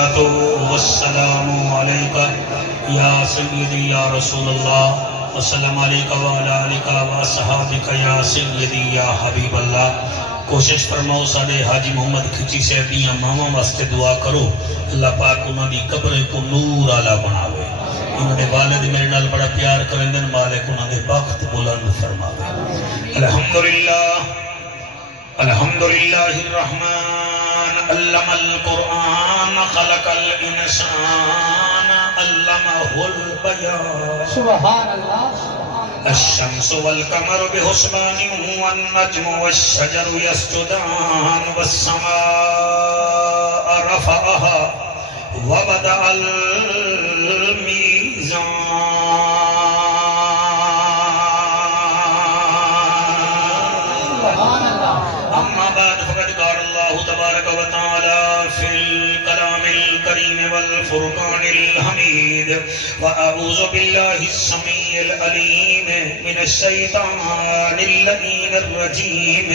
والسلام علیکہ یا سیدی یا رسول اللہ والسلام علیکہ وعلی آلکہ واصحابکہ یا سیدی یا حبیب اللہ۔ کوشش فرماؤ ساڑھے حاجی محمد کھچی سے دیاں ماما واسطے دعا کرو اللہ پاک انہوں نے قبر کو نور آلہ بناوے، انہوں نے والد میرے نال بڑا پیار کرندن مالک انہوں نے بخت بلند فرماوے۔ الحمدللہ الحمدللہ الرحمن علم القرآن خلق الانسان علمہ البیان سبحان اللہ الشمس والقمر بحسبان والنجم والشجر يسجدان والسماء رفعها ووضع الميزان اما بعد فقد قال الله تبارك وتعالى في الكلام الكريم والفرقان الحميد واعوذ بالله السميع العليم من الشيطان اللعين الرجيم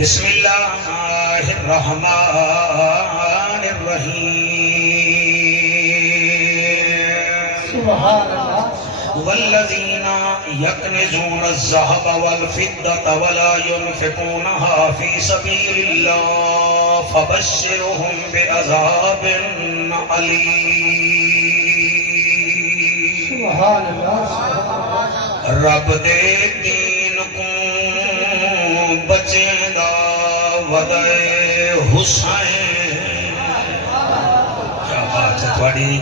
بسم الله الرحمن الرحيم سبحان اللہ والذين يكنزون الذهب والفضة ولا ينفقونها في سبيل الله فبشرهم بعذاب أليم۔ سبحان اللہ رب دے دین کو بچیں دا ودائے حسین۔ کیا بات ہے تھوڑی،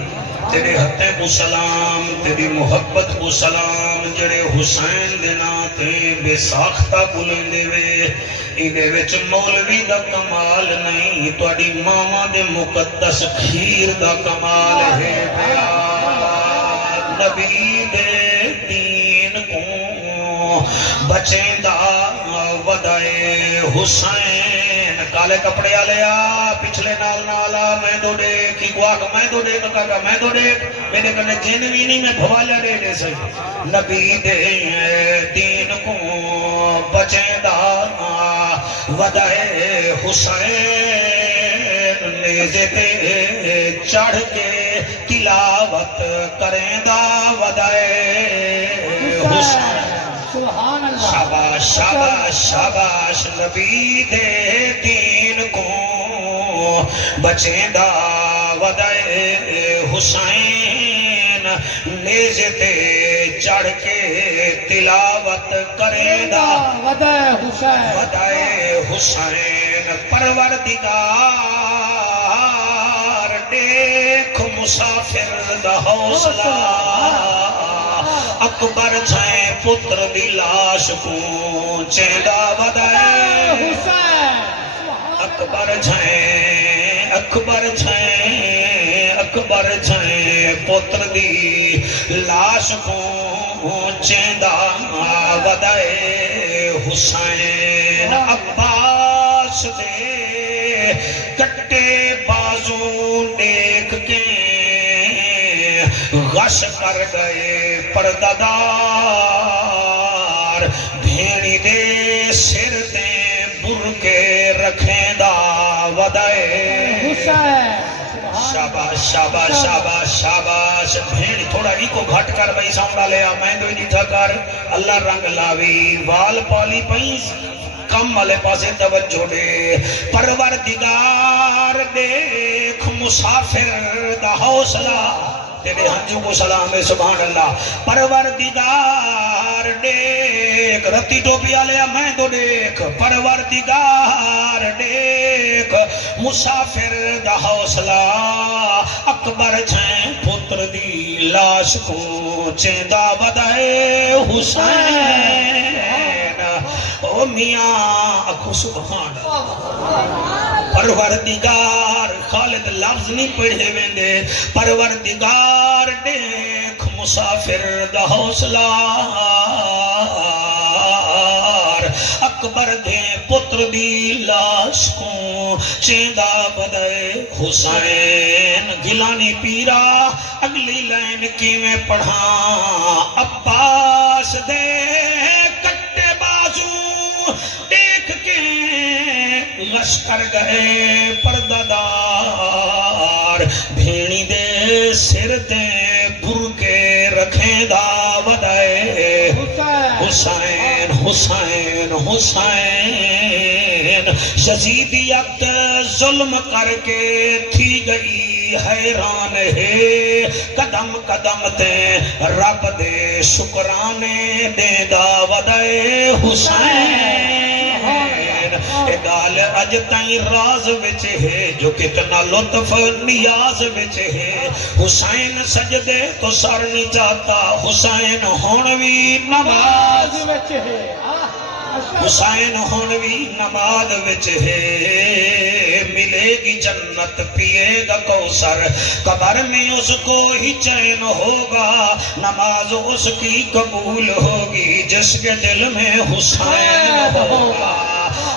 تیرے حتے کو سلام، تیری محبت کو سلام، جڑے حسین دینا تے بے ساختہ بلیں دے وے، انہیں وچ مولوی دا کمال نہیں، توڑی ماما دے مقدس کھیر دا کمال ہے۔ پیار نبی دے دین کو بچیں دا ودائے حسین۔ کالے کپڑے آلیا پچھلے نال نالا میں دو دیکھ کی گواہ میں دو دیکھ کاکا میں دو دیکھ میرے کنے جنوی نہیں میں بھوالا دے دے سے نبی دے دین کو بچیں دا ودائے حسین۔ نیزے پہ چڑھ کے تلاوت کریں دا ودائے حسین۔ سبحان اللہ شاباش شاباش شاباش نبی دے دین کو بچیں دا ودائے حسین۔ نیزے تے چڑھ کے تلاوت کریں دا ودائے حسین ودائے حسین۔ پروردگار دیکھ مسافر دا حوصلہ اکبر چھائیں پتر دی لاش پونچیں دا ودائے حسین۔ اکبر چھائیں اکبر چھائیں اکبر چھائیں پتر دی لاش پونچیں دا ودائے حسین۔ عباس دے کٹے بازو دیکھ کے غش کر گئے پردادار، بھیڑی دے سر دے برکے رکھیں دا ودائے حسین۔ شاباش شاباش شاباش شاباش۔ بھیڑی تھوڑا ہی کو گھٹ کر بھئی سامڑا لیا میں دو نہیں تھا کر اللہ رنگ لاوی وال پالی پئیس کم والے پاسے توجہ دے۔ پروردگار دیکھ مسافر دا حوصلہ، تیرے ہنجوں کو سلام ہے سبحان اللہ۔ پروردگار دیکھ رتی ٹوپی آلیا میں دو دیکھ پروردگار دیکھ مسافر دا حوصلہ اکبر چھیں پتر دی لاش کو چیندہ ودائے حسین۔ او میاں اکھو سبحان اللہ۔ پروردگار خالد لفظ نہیں پڑھے ویندے، پروردگار دیکھ مسافر دا حوصلہ اکبر دے پتر دی لاش کو چیندہ ودائے حسین۔ گلانی پیرا اگلی لائن کی میں پڑھا، عباس دے کٹے بازو دیکھ کے لشکر گئے پردادار، بھیڑی دے سر تے برکے رکھیں دا ودائے حسین حسین حسین یزیدیت ظلم کر کے تھی گئی حیران ہے قدم قدم تے رب دے شکرانے دے دا ودائے حسین اے گال اج تائیں راز وچ ہے جو کتنا لطف نیاز وچ ہے حسین سجدے تو سر نہیں جاتا حسین ہونوی نماز وچ ہے حسین ہونوی نماز وچ ہے ملے گی جنت پیے گا کوثر قبر میں اس کو ہی چین ہوگا نماز اس کی قبول ہوگی جس کے دل میں حسین ہوگا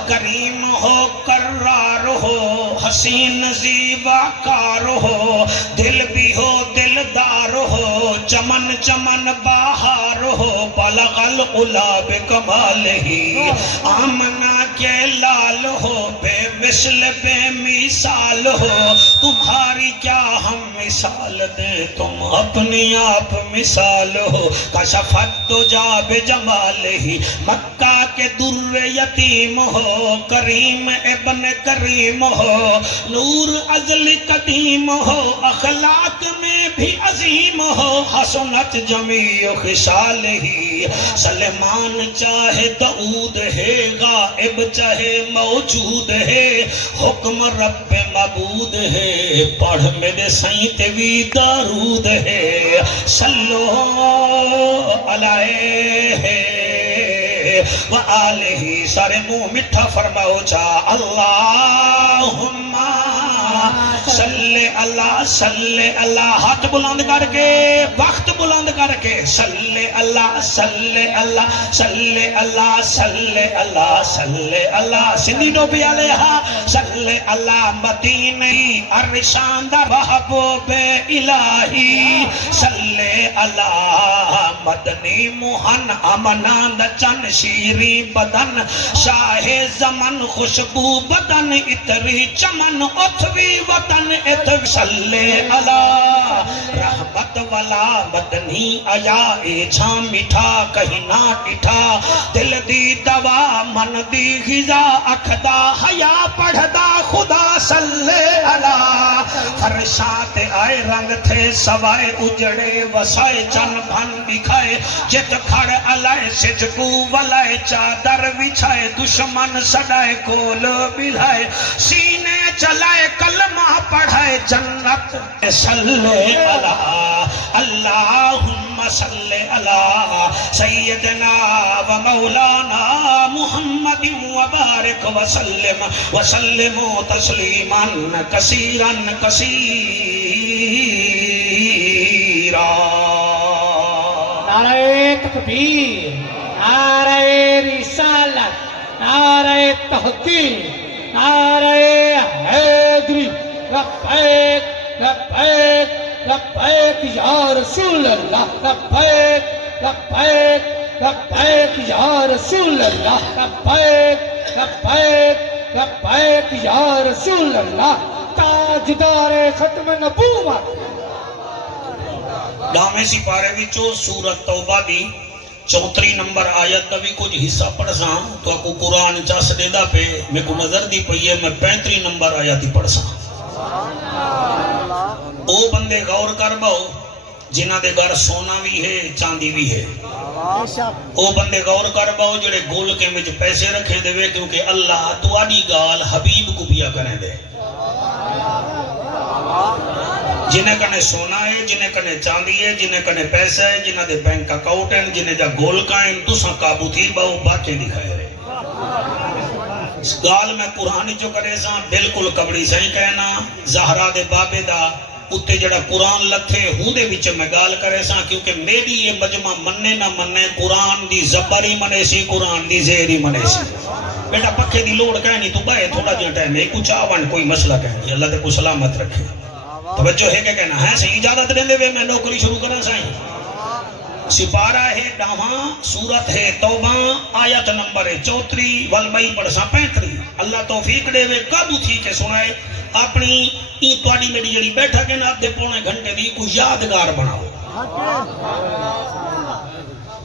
کریم ہو کرار ہو حسین زیبا کار ہو دل بھی ہو دلدار ہو چمن چمن باہر ہو بلغ العلا بکمالہی آمنہ کے لال ہو بے مثل بے مثال ہو تمہاری کیا ہم مثال دیں تم اپنی آپ مثال ہو کشفت تو جا بجمالہی مکہ کے در یتیم ہو کریم ابن کریم ہو نور ازل قدیم ہو اخلاق میں بھی عظیم ہو حسنت جمیع خصالہی سلیمان چاہے داؤد ہے غائب چاہے موجود ہے حکم رب معبود ہے پڑھ میرے سائیں بھی دارود ہے صلو علیہ وآلہ سارے منہ مٹھا فرماؤ چا اللہم صلی اللہ صلی اللہ ہاتھ بلند کر کے وقت بلند کر کے صلی اللہ صلی اللہ صلی اللہ صلی اللہ صلی اللہ سندھی ٹوپی علیہ صلی اللہ مدینی ارشاندہ محبوب الہی صلی اللہ مدنی موہن امناند چن شیری بدن شاہ زمن خوشبو بدن اتری چمن اتوی وطن اتو صلی اللہ رحمت والا مدنی آیا اے جھام مٹھا کہیں نہ ٹھا دل دی دوا من دی غذا اکھدا حیا پڑھدا خدا صلی اللہ فرشات آئے رنگ تھے سوائے اجڑے وسائے چن بھن بکھائے جت کھڑ علائے سجکو ولائے چادر بچھائے دشمن سڑائے کول بلائے سینے چلائے کلمہ پڑھائے جنت صلی اللہ اللہم صلی اللہ سیدنا و مولانا محمد وبارک وسلم وسلم تسلیما کثیرا کثیرا نعرہ تکبیر نعرہ رسالت نعرہ تحقیق نعرہ حیدری لبیک لبیک لبیک یا رسول اللہ لبیک لبیک لبیک یا رسول اللہ لبیک لبیک لبیک یا رسول اللہ تاجدار ختم نبوت دامے سی پارے وچو سورت توبہ دی 34 نمبر آیت کا بھی کچھ حصہ پڑھ ساں تو اکو قرآن چاس دے دا پہ میں کو نظر دی پئی ہے میں 35 نمبر آیت ہی پڑھ ساں او بندے غور کر باؤ جنہ دے گھر سونا بھی ہے چاندی بھی ہے او بندے غور کر باؤ جڑے گول کے مجھ پیسے رکھیں دے وے کیونکہ اللہ تو آڈی گال حبیب کو بیا کریں دے جنہیں کنے سونا ہے جنہیں کنے چاندی ہے جنہیں کنے پیسہ ہے جنہیں دے بینک اکاؤنٹ ہیں جنہیں جا گول کائیں تو ساں قابو تھی باؤ باقی دکھائے رہے اس گال میں قرآن جو کرے ساں بالکل کبڑی صحیح کہنا زہرہ دے بابے دا اتے جڑا قرآن لکھے ہوں دے وچ میں گال کرے ساں کیونکہ میری یہ مجمع مننے نہ مننے قرآن دی زبری منے سی قرآن دی زہری منے سی بیٹا پکھے دی لوڑ کہنی تو بائے تھوڑا جہاں ٹائم ہے کچھ آوان کوئی مسئلہ کہنی اللہ تے کو سلامت رکھے توجہ ہے کہ کہنا ہے صحیح اجازت دیں دے میں نوکری شروع کرنا سائیں سپارہ ہے ڈاواں، سورت ہے توبہ، آیت نمبر 34 والبئی پڑھسا 35. اللہ توفیق دے وے قابو تھی کے سنائے اپنی ای توڑی میری جڑی بیٹھا کے نا دے پونے گھنٹے دی کو یادگار بناؤ.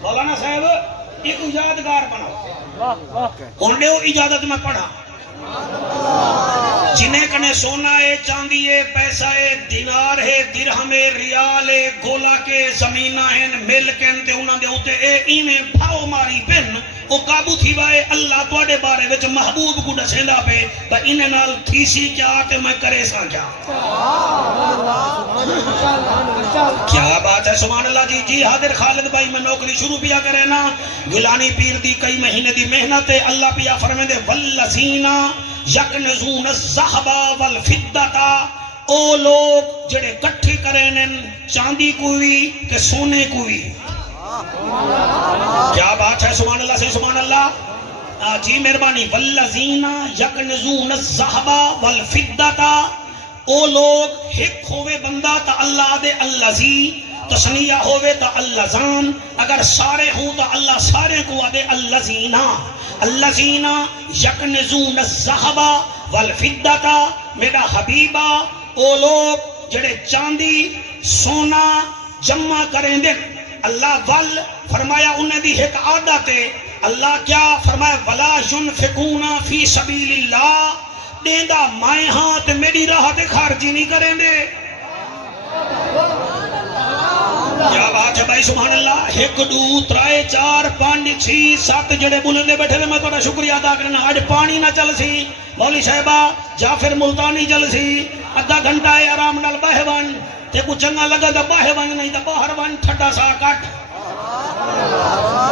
مولانا صاحب یہ کو یادگار بناؤ. کونڈے ہو اجازت میں پڑھا جنہیں کنے سونا ہے، چاندی ہے، پیسہ ہے، دینار ہے، درہم ہے، ریال ہے، گولا کے زمینہ ہیں، ملک ہیں تے انہاں دے ہوتے اے ایمیں پھاؤ ماری پن او قابو تھی وائے. اللہ توڑے بارے وچ محبوب کو ڈسیندا پہ تا انہیں نال تھیسی کیا تے میں کرے سا کیا. کیا بات ہے سبحان اللہ جی. جی حاضر خالد بھائی میں نوکری شروع پیا کرے نا گلانی پیر دی کئی مہینے دی محنت ہے. اللہ پیا فرمے دے والذین یکنزون الذھب والفضۃ، او لوگ جڑے کٹھی کریں چاندی کوئی کہ سونے کوئی. کیا بات ہے سبحان اللہ سے سبحان اللہ. جی مہربانی. والذین یکنزون الذھب والفضۃ، او لوگ ایک ہوئے بندہ تا اللہ دے اللذی، تسنیہ ہوئے تا اللذان، اگر سارے ہوں تا اللہ سارے کو دے اللذینہ. اللذین یکنزون الذھب والفضۃ، میرا حبیبہ او لوگ جڑے چاندی سونا جمع کریں دے. اللہ ول فرمایا انہیں دی ایک عادت ہے. اللہ کیا فرمایا ولا ينفقون فی سبیل اللہ، دیندہ مائیں ہاتھ میری راہ تے خارجی نہیں کریں دے. کیا بات ہے بھائی سبحان اللہ. 1 2 3 4 5 6 7 جڑے بلندے بیٹھے میں تھوڑا شکریہ ادا کرنا. آج پانی نہ چل سی مولی صاحبہ جعفر ملتانی چل سی ادھا گھنٹہ ہے آرام نال باہر ون تے کو چنگا لگا تا باہر ون نہیں تا باہر ون ٹھڈا سا کٹ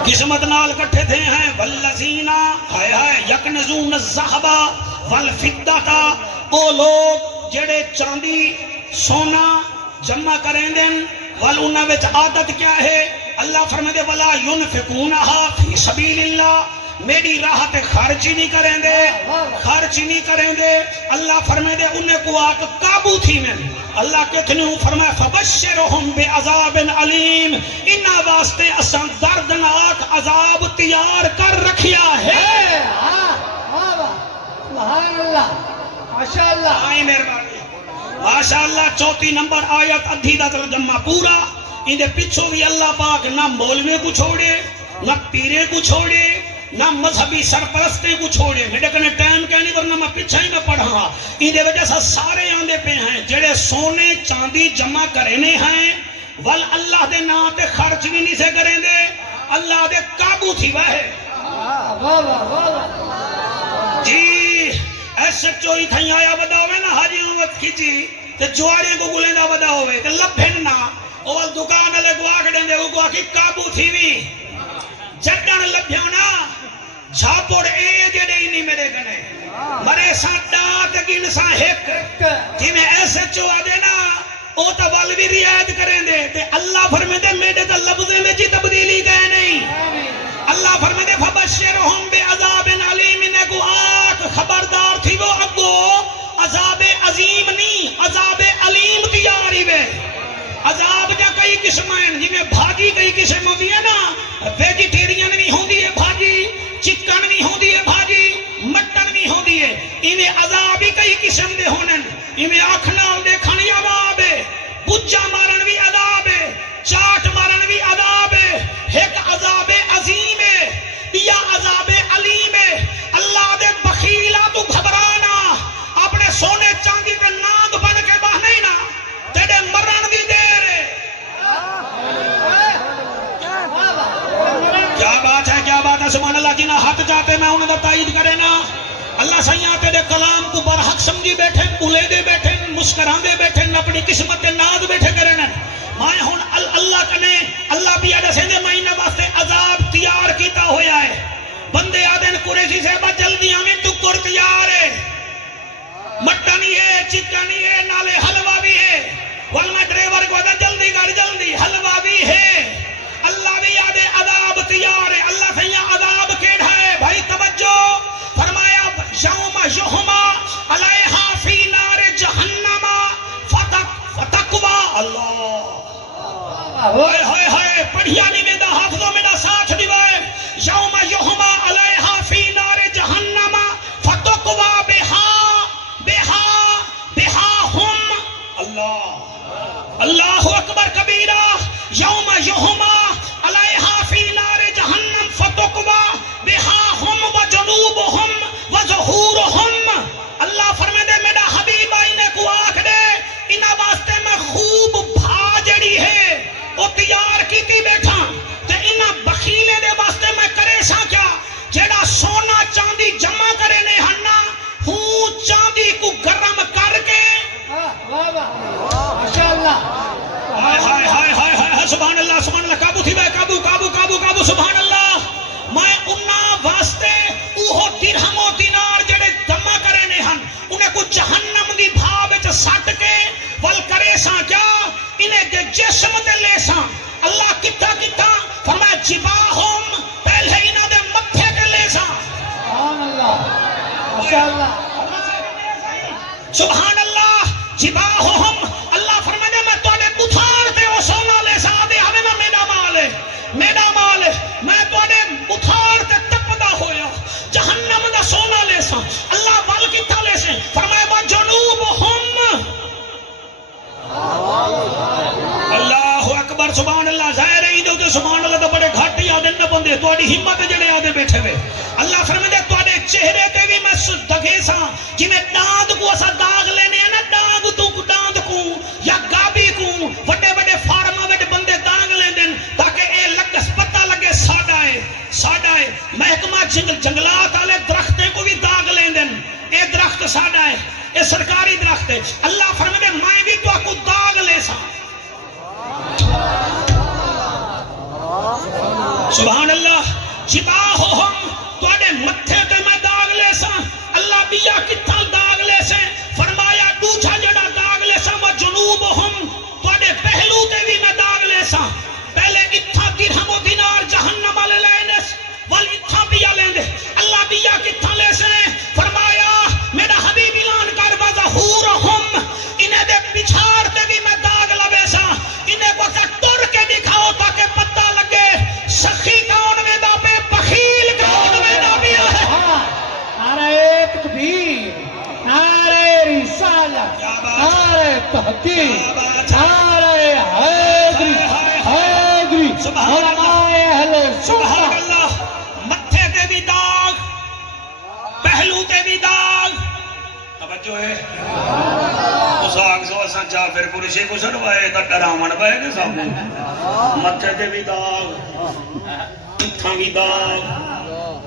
قسمت نال کٹھے تھے ہیں. والذین ہائے ہائے یکنزون الذھب والفضۃ، او لوگ جڑے چاندی سونا جمع کریں دن ول انہاں وچ عادت کیا ہے. اللہ فرمائے دے ولا ينفقونھا فی سبیل اللہ، میری راہ تے خرچ نہیں کریں دے، خرچ نہیں کریں دے. اللہ فرمائے دے انہیں کو آک قابو تھی میں. اللہ کتنے فرمائے فبشرہم بعذاب علیم، انہاں واسطے اساں دردناک عذاب تیار کر رکھیا ہے. سبحان اللہ ماشاءاللہ. آئیں مہربانی ماشاءاللہ. 34 نمبر آیت ادھی دا ترجمہ پورا. اندے پیچھو بھی اللہ پاک نہ مولوی کو چھوڑے، نہ پیرے کو چھوڑے، نہ مذہبی سرپرستے کو چھوڑے. میرے کنے ٹائم کیا نہیں ورنہ میں پیچھے ہی میں پڑھا. اندے وجہ سے سارے آندے پہ ہیں جڑے سونے چاندی جمع کرنے ہیں ول اللہ دے نا تے خرچ بھی نہیں سے کریں دے، اللہ دے قابو تھی وہ ہے. جی ایسے چوئی تھائیں آیا بدا ہوئے نا حاجی عوت کھیچی تے جوارے کو گلیں دا بدا ہوئے تے لبھن نا اول دکان لے گوا کے دیں دے وہ کی قابو تھی بھی جڑن لبھیو نا جھاپوڑ اے جڑے ہی نہیں میرے گنے مرے ساں ڈاٹ گن ساں ہیک جی میں ایسے چوہ دے نا او تا والوی ریاد کریں دے تے اللہ فرمے دے میرے تا لفظے میں جی تبدیلی گئے نہیں. اللہ فرمے دے فبشرہم بعذاب علیم، انہیں کو آگ خبردار تھی وہ اگو عذاب عظیم نہیں عذاب علیم تیاری بے. عذاب جا کئی قسم ہیں جی میں بھاجی کئی قسم ہوتی ہے نا، ویجیٹیرین نہیں ہوتی ہے بھاجی، چکن نہیں ہوتی ہے بھاجی، مٹن نہیں ہوتی ہے. انہیں عذاب ہی کئی قسم دے ہونے، انہیں آنکھنا دے کھانی عذاب ہے، بجا مارن بھی عذاب ہے، چاٹ مارن بھی عذاب ہے. ایک عذاب عظیم ہے یا عذاب علیم ہے. اللہ دے بخیلہ تو گھبرانا اپنے سونے چاندی تے ناگ بن کے بہنے نا تیرے مرن دی دیر ہے. کیا بات ہے سبحان اللہ. جنہ ہاتھ جاتے میں انہیں دا تائید کرے نا اللہ سیاں تیرے کلام کو برحق سمجھی بیٹھے، پولے دے بیٹھے، مسکران دے بیٹھے، اپنی قسمت دے ناز بیٹھے کرنے. مائیں ہون اللہ کنے اللہ بھی آدھے سے دے مہینہ واسطے عذاب تیار کیتا ہویا ہے. بندے آدھے قریشی صاحبہ جلدی ہمیں ٹکر تیار ہے، مٹنی ہے، چکنی ہے، نالے حلوہ بھی ہے. والمہ ڈریور کو آدھے جلدی گاڑی جلدی حلوہ بھی ہے. اللہ بھی آدھے عذاب تیار ہے. اللہ سیاں عذاب کیڑا ہے بھائی توجہ فرمایا یوم یحما علیہا فی نار جہنم فتقوا. اللہ ہائے ہائے ہائے پڑھیا نہیں میرا حافظوں میرا ساتھ دیوائے یوم یحما علیہا فی نار جہنم فتقوا بہا ہم اللہ اکبر کبیرہ یوم یحما علیہا فی نار جہنم فتقوا بہا ہم وجنوبہم وظہورہم اللہ فرمائے دے میرا حبیب آئینے کو آکھ دے انہا واسطے میں خوب بھا جڑی ہے وہ تیار کی بیٹھا تے انہا بخیلے دے واسطے میں کرے سا کیا جیڑا سونا چاندی جمع کرے نے ہننا ہوں چاندی کو گرم کر کے ماشاءاللہ ہائے ہائے ہائے ہائے سبحان اللہ قابو تھی بھائی قابو سبحان اللہ میں انہا واسطے اوہو درہم و دینار جڑے جمع کرے نے ہن انہیں کو جہنم دی بھا وچ سٹ کے ول کرے سا کیا انہیں دے جسم دے لے سا اللہ کتا فرمایا جباہم پہلے انہاں دے متھے کے لے سا سبحان اللہ ماشاءاللہ سبحان اللہ جباہم اللہ فرمایا میں توڑے اتھار تے او سونا لے سا دے ہمیں میں میرا مال ہے میں توڑے اتھار تے تپدا ہویا جہنم دا سونا لے سا اللہ وال کتا لے سے فرمایا وہ جنوبہم اللہ اکبر سبحان اللہ ظاہر ہے دے سبحان اللہ تو بڑے گھاٹی آدھے نہ بندے توڑی ہمت جڑے آدھے بیٹھے ہوئے اللہ فرمائے دے توڑے چہرے تے بھی میں دگے سا جی میں ڈاند کو اسا داغ لینے ہیں نا ڈاند کو یا گابی کو وڈے وڈے فارما وڈے بندے داغ لیں دیں تاکہ اے لگس پتہ لگے ساڑا ہے محکمہ جنگلات آلے درختیں کو بھی داغ لیں دیں اے درخت ساڑا ہے اے سرکاری درخت ہے اللہ فرمائے دے میں بھی تو کو داغ لے سا سبحان اللہ جباہم توڑے متھے تے میں داغ لے سا اللہ بیا کتھا داغ لے سے فرمایا دوچھا جڑا داغ لے سا وہ جنوبہم توڑے پہلو تے بھی میں داغ لے سا پہلے اتھا درہم و دینار جہنم والے لائنے وال اتھا بیا لیں دے اللہ بیا کتھا لے سے فرمایا میرا حبیب اعلان کر وظہورہم انہیں دے پچھاڑ تے بھی میں داغ لبے سا انہیں کو سا ٹر کے دکھاؤ تاکہ پتہ لگے سخی کون میں دا پہ بخیل کون میں دا پیا ہے نعرہ تکبیر نعرہ رسالت نعرہ تحقیق نعرہ حیدری علماء اہل سبحان سنت اللہ متھے تے بھی داغ پہلو تے بھی داغ توجہ ہے اس آگ سو اساں جعفر قریشی کو سڑوائے تا ڈراون پے کہ سب متھے تے بھی داغ اتھاں بھی داغ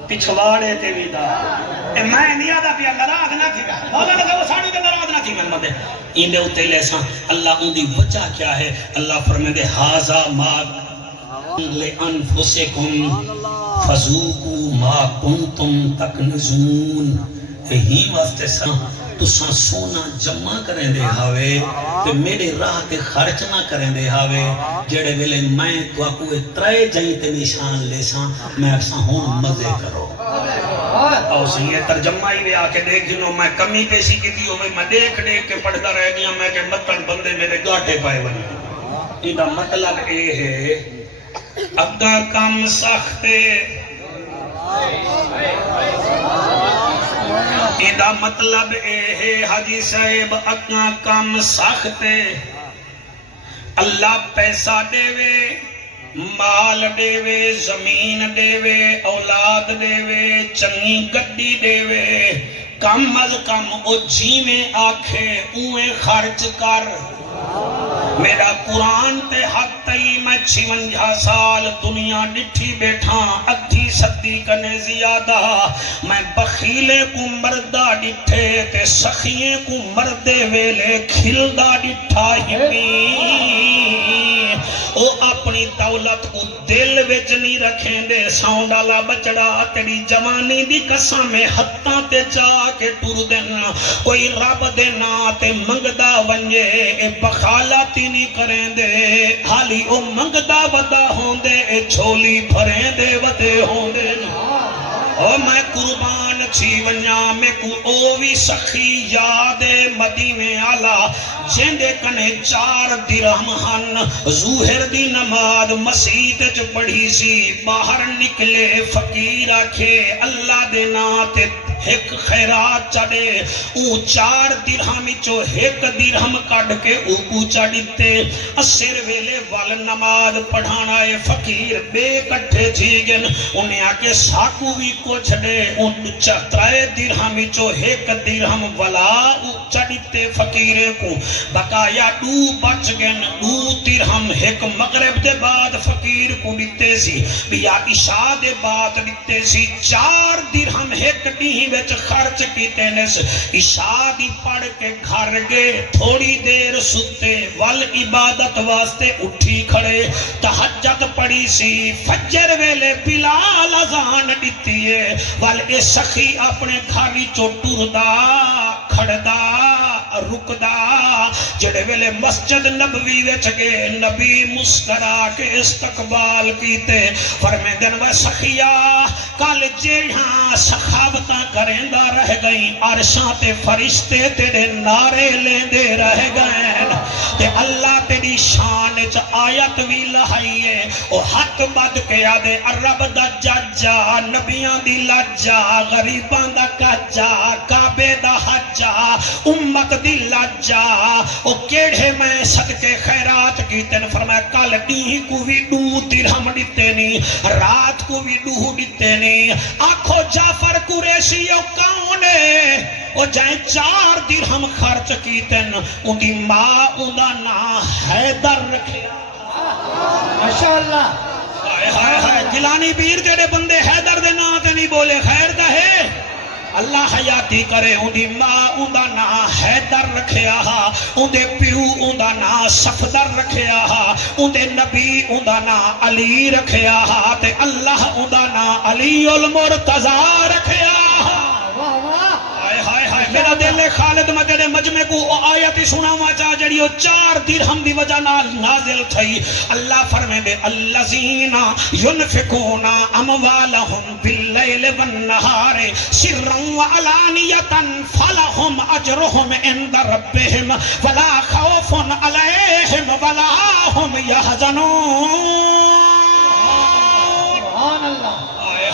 پچھواڑے تے بھی داغ اے میں نہیں آدھا پیا ناراض نہ تھی مولا نے وہ ساڑی تے ناراض نہ تھی میں مدے ایندے اوتے لیساں اللہ ان دی وجہ کیا ہے اللہ فرمائے دے ھذا ما لِأَنفُسِكُمْ فَذُوقُوا مَا كُنْتُمْ تَكْنِزُونَ یہی واسطے سا تساں سونا جمع کریں دے ہاوے تے میرے راہ تے خرچ نہ کریں دے ہاوے جڑے ویلے میں تو آکو ترے جائیں تے نشان لے ساں میں اکساں ہون مزے کرو اور سی یہ ترجمہ ہی بھی آکے دیکھ جنہوں میں کمی پیشی کی دیو میں دیکھ کے پڑھتا رہ گیا میں کہ مطلب بندے میرے گاٹے پائے بنی یہ دا مطلب اے ہے اگا کم سختے ایدہ مطلب اے ہے حاجی صاحب اگا کم سختے اللہ پیسہ دے وے مال دے وے زمین دے وے اولاد دے وے چنگی گڈی دے وے کم از کم او جیویں آکھے اویں خرچ کر میرا قرآن تے حق تئی میں 56 سال دنیا ڈٹھی بیٹھا ادھی صدی کنے زیادہ میں بخیلے کو مردہ ڈٹھے تے سخیے کو مردے ویلے کھلدہ ڈٹھا ہمی او اپنی دولت کو دل وچ نہیں رکھیں دے ساؤں ڈالا بچڑا تیری جوانی دی قسم میں ہتھاں تے جا کے ٹر دینا کوئی رب دے نا تے منگدا ونجے اے بخالاتی نہیں کریں دے حالی او منگدا ودا ہوں دے اے چھولی بھریں دے ودے ہوں دے او میں قربان چھی ونیا میں کو او بھی سخی یاد مدینے آلا جیندے کنے 4 درہم ہن ظہر دی نماز مسجد چ پڑھی سی باہر نکلے فقیر آکھے اللہ دے نام تے ایک خیرات چڑے او 4 درہم چو 1 درہم کڈ کے او پوچا دیتے اسر ویلے وال نماز پڑھانا ہے فقیر بے کٹھے تھی گن انہیں آکے ساکو بھی کچھ دے ان 3 درہم چو 1 درہم والا او چڑیتے فقیرے کو بقایا 2 بچ گن 2 درہم 1 مغرب دے بعد فقیر کو دیتے سی بیا عشاء دے بعد دیتے سی 4 درہم 1 ڈیہی وچ خرچ کیتے نس عشاء دی پڑھ کے گھر گئے تھوڑی دیر ستے ول عبادت واسطے اٹھی کھڑے تہجد پڑھی سی فجر ویلے بلال اذان دیتی ہے ول اے سخی اپنے گھر چو ٹردا کھڑدا رکدا جڑے ویلے مسجد نبوی وچ گئے نبی مسکرا کے استقبال کیتے فرمے دن وہ سخیا کل جیڑھاں سخاوتاں کریندا رہ گئیں عرشاں تے فرشتے تیرے نعرے لیندے رہ گئے تے اللہ تیری شان وچ آیت وی لہائیے او ہاتھ بد کے آدے عرب دا ججا نبیاں دی لجا غریباں دا کجا کعبے دا حجا امت دی لجا او کیڑے میں صدقے خیرات کیتے نے فرمایا کل ڈی کو بھی 2 درہم دیتے نہیں رات کو بھی 2 دیتے نہیں آنکھو جعفر قریشی او کون ہے او جائیں 4 درہم خرچ کیتے ہیں ان دی ماں اندہ نا حیدر رکھے ماشاءاللہ ہائے ہائے ہائے گیلانی پیر تیرے بندے حیدر دے نا تے نہیں بولے خیر دا ہے اللہ حیاتی کرے ان دی ماں اندہ نا حیدر رکھیا ہا ان دے پیو اندہ نا صفدر رکھیا ہا ان دے نبی اندہ نا علی رکھیا ہا تے اللہ اندہ نا علی المرتضی رکھیا ہا میرا دل خالد مجدے مجمع کو آیت سناوا چاہ جڑی 4 درہم دی وجہ نازل تھئی اللہ فرمے دے الذین ينفقون اموالهم باللیل والنہار سرا وعلانیتا فلهم اجرهم عند ربهم ولا خوف علیہم ولا هم يحزنون سبحان اللہ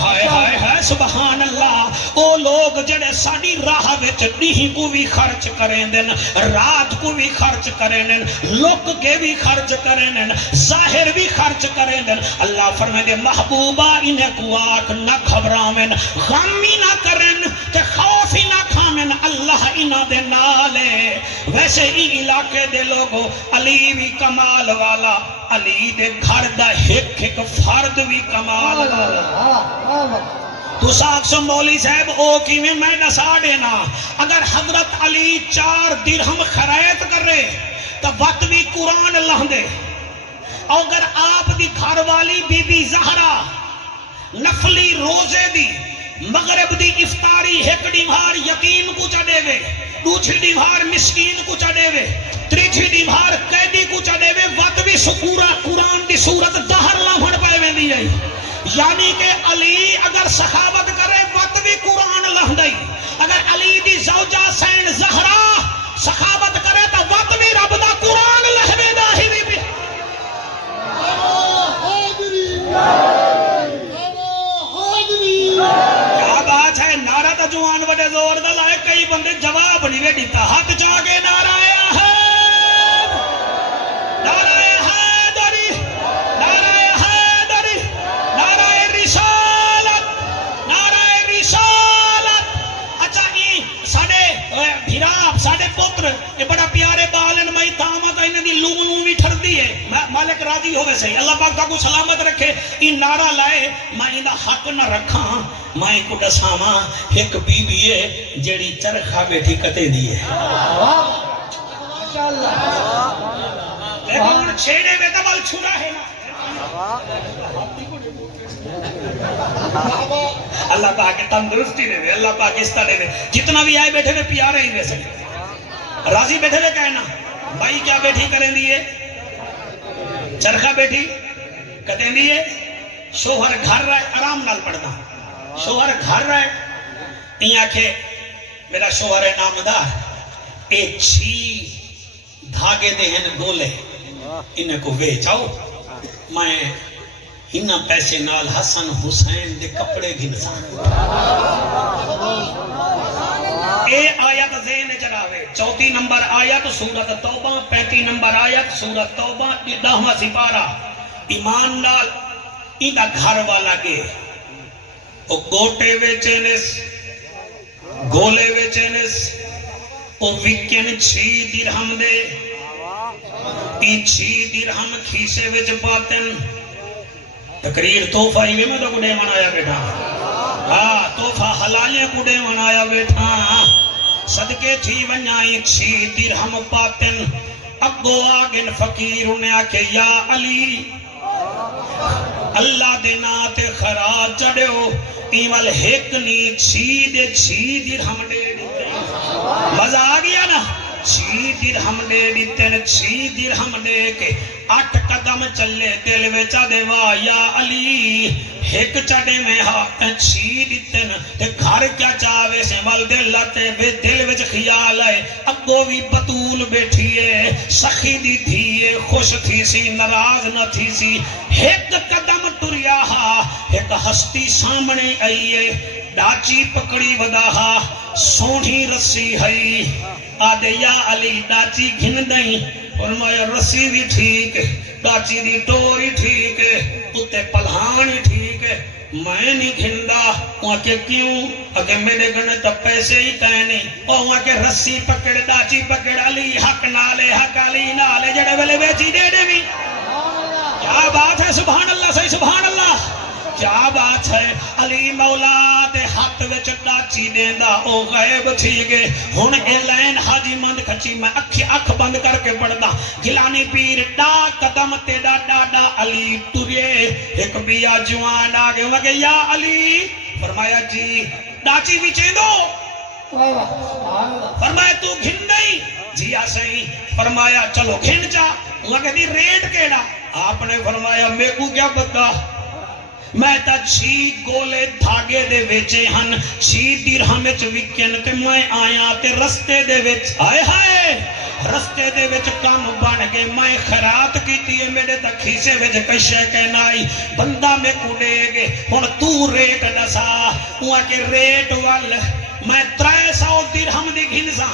ہائے ہائے ہائے سبحان اللہ او لوگ جڑے ساڑی راہ وچ ڈیہی کو بھی خرچ کریں دن رات کو بھی خرچ کریں دن لوگ کے بھی خرچ کریں دن ظاہر بھی خرچ کریں دن اللہ فرمائے دے محبوبہ انہیں کو آکھ نہ گھبراویں غم ہی نہ کریں تے خوف ہی نہ کھامیں اللہ انہ دے نالے ویسے ہی علاقے دے لوگوں علی بھی کمال والا علی دے گھر دا ایک فرد بھی کمال والا تو ساکسو مولی صاحب او کی میں نسا دینا اگر حضرت علی 4 درہم خرائط کر رہے تو وقت بھی قرآن اللہ دے اگر آپ دی گھر والی بی بی زہرا نفلی روزے دی مغرب دی افطاری 1 دیوار یتیم کو چڑے وے 2 دیوار مسکین کو چڑے وے 3 دیوار قیدی کو چڑے وے وقت بھی سکورہ قرآن دی صورت دہر لہن پہ میں دی ہے یعنی کہ علی اگر سخاوت کرے وقت بھی قرآن لہن دی اگر علی دی زوجہ سین زہرا سخاوت کرے تو وقت بھی رب دا قرآن لہوے دا ہی بھی کیا بات ہے نعرہ تا جوان بڑے زور دا لائے کئی بندے جواب نہیں وے دیتا ہاتھ جاگے نعرہ ہے نعرہ حیدری نعرہ حیدری نعرہ رسالت نعرہ رسالت اچھا یہ ساڑے بھیراب ساڑے پتر یہ بڑا پیارے بالن میں تامت انہیں دی لونوں بھی ٹھر دی ہے مالک راضی ہوئے سے اللہ پاک تا کو سلامت رکھے ان نعرہ لائے میں انہا حق نہ رکھا میں کو ڈساما ایک بی بی ہے جیڑی چرخہ بیٹھی کتے دی ہے لیکن چھیڑے میں تبال چھوڑا ہے اللہ پاک تندرستی دے دے اللہ پاک اس طرح دے جتنا بھی آئے بیٹھے میں پیارے ہی دے سکتے راضی بیٹھے میں کہنا بھائی کیا بیٹھی کریں دیئے چرخہ بیٹھی کہتے دیئے شوہر گھر رہے آرام نال پڑھنا شوہر گھر رہے یہ آکھے میرا شوہر نامدار ایک چھی دھاگے دے ہیں گولے انہیں کو وے چاؤ میں انہ پیسے نال حسن حسین دے کپڑے گھنسا اے آیت ذہن چلاوے 34 نمبر آیت سورت توبہ 35 نمبر آیت سورت توبہ 10واں سپارہ ایمان نال ایندہ گھر والا گے او گوٹے ویچینس گولے ویچینس او وکین 6 درہم دے ای 6 درہم کھیسے وچ پاتن تقریر توفہ ہی میں تو کڑے منایا بیٹھا ہاں توفہ حلالیاں کڑے منایا بیٹھا صدقے تھی ونیائی 6 درہم پاتن اگو آگن فقیر انہیں آکے یا علی اللہ دینا تے خراج چڑے ہو ایمال ایک نی 6 درہم دے دیتے مزہ آگیا نا 6 درہم دے دیتے 6 درہم دے کے 8 قدم چلے دل وچا دیوا یا علی ایک چڑے میں ہاں 6 دیتے تے گھر کیا چاہوے سے مل دل لاتے بے دل وچ خیال ہے اگو بھی بطول بیٹھیے سخی دی تھیے خوش تھی سی نراز نہ تھی سی ایک قدم ٹریا ہاں ایک ہستی سامنے آئیے ڈاچی پکڑی ودا ہاں سونھی رسی ہے آدھے یا علی ڈاچی گھن دیں فرمایا رسی بھی ٹھیک ہے ڈاچی دی ٹوری ٹھیک ہے اتے پلہانی ٹھیک ہے میں نہیں گھندا وہاں کے کیوں اگر میرے گھنے تو پیسے ہی کہنے اور وہاں کے رسی پکڑ ڈاچی پکڑ علی حق نالے حق علی نالے جڑے ویلے بیچی دے دے بھی کیا بات ہے سبحان اللہ صحیح سبحان اللہ کیا بات ہے علی مولا دے ہاتھ وچ ڈاچی دیندا او غیب تھی گئے ہن اے لین حاجی مند کھچی میں اکھ بند کر کے پڑھدا گیلانی پیر ڈا قدم تیڈا ڈاڈا علی ٹرے ایک بیا جوان آ گئے وہاں کہ یا علی فرمایا جی ڈاچی بھی چیندو فرمایا تو گھن نہیں جی آسیں فرمایا چلو گھن جا وہاں کہ دی ریٹ کیڑا آپ نے فرمایا میں کو کیا پتا میں تا 6 گولے دھاگے دے ویچے ہن 6 درہم وچ وکن تے میں آیا تے رستے دے وچ آئے ہائے رستے دے وچ کام بن گئے میں خیرات کیتی ہے میرے تک کھیسے وچ کشے کہنا آئی بندہ میں کو دے گے ہن تو ریٹ دسا وہاں کے ریٹ وال میں 300 درہم دی گھنسا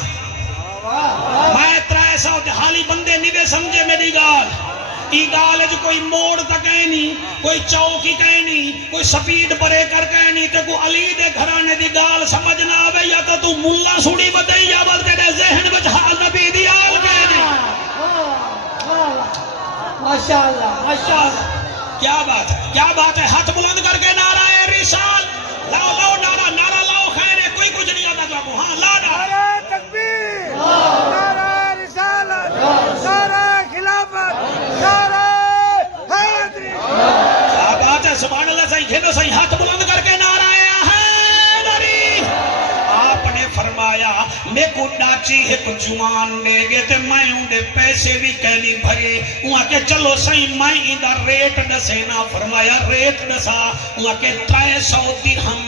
میں 300 حالی بندے نہیں بے سمجھے میری گال ای گال جو کوئی موڑ تا کہیں نہیں کوئی چوکی کہیں نہیں کوئی سپیڈ بریکر کہیں نہیں تے کوئی علی دے گھرانے دی گال سمجھنا آوے یا تو ملا سوڑی بدئی یا بلتے دے ذہن وچ حال نبی دی آل کہیں نہیں ماشاءاللہ ماشاءاللہ کیا بات ہے ہاتھ بلند کر کے نعرہ رسال لاؤ لاؤ نعرہ لاؤ خیر ہے کوئی کچھ نہیں آتا جاؤ ہاں لا نعرہ تکبیر نعرہ رسالت نعرہ خلافت نعرہ حیدری کیا بات ہے سبحان اللہ صحیح گھنو صحیح ہاتھ بلند کر کے نعرہ حیدری آپ نے فرمایا میں کو ڈاچی ایک جوان دے گے تے میں ہوں دے پیسے بھی کہنی بھرے وہاں کے چلو صحیح میں اندہ ریٹ ڈسینا فرمایا ریٹ ڈسا وہاں کے 300 درہم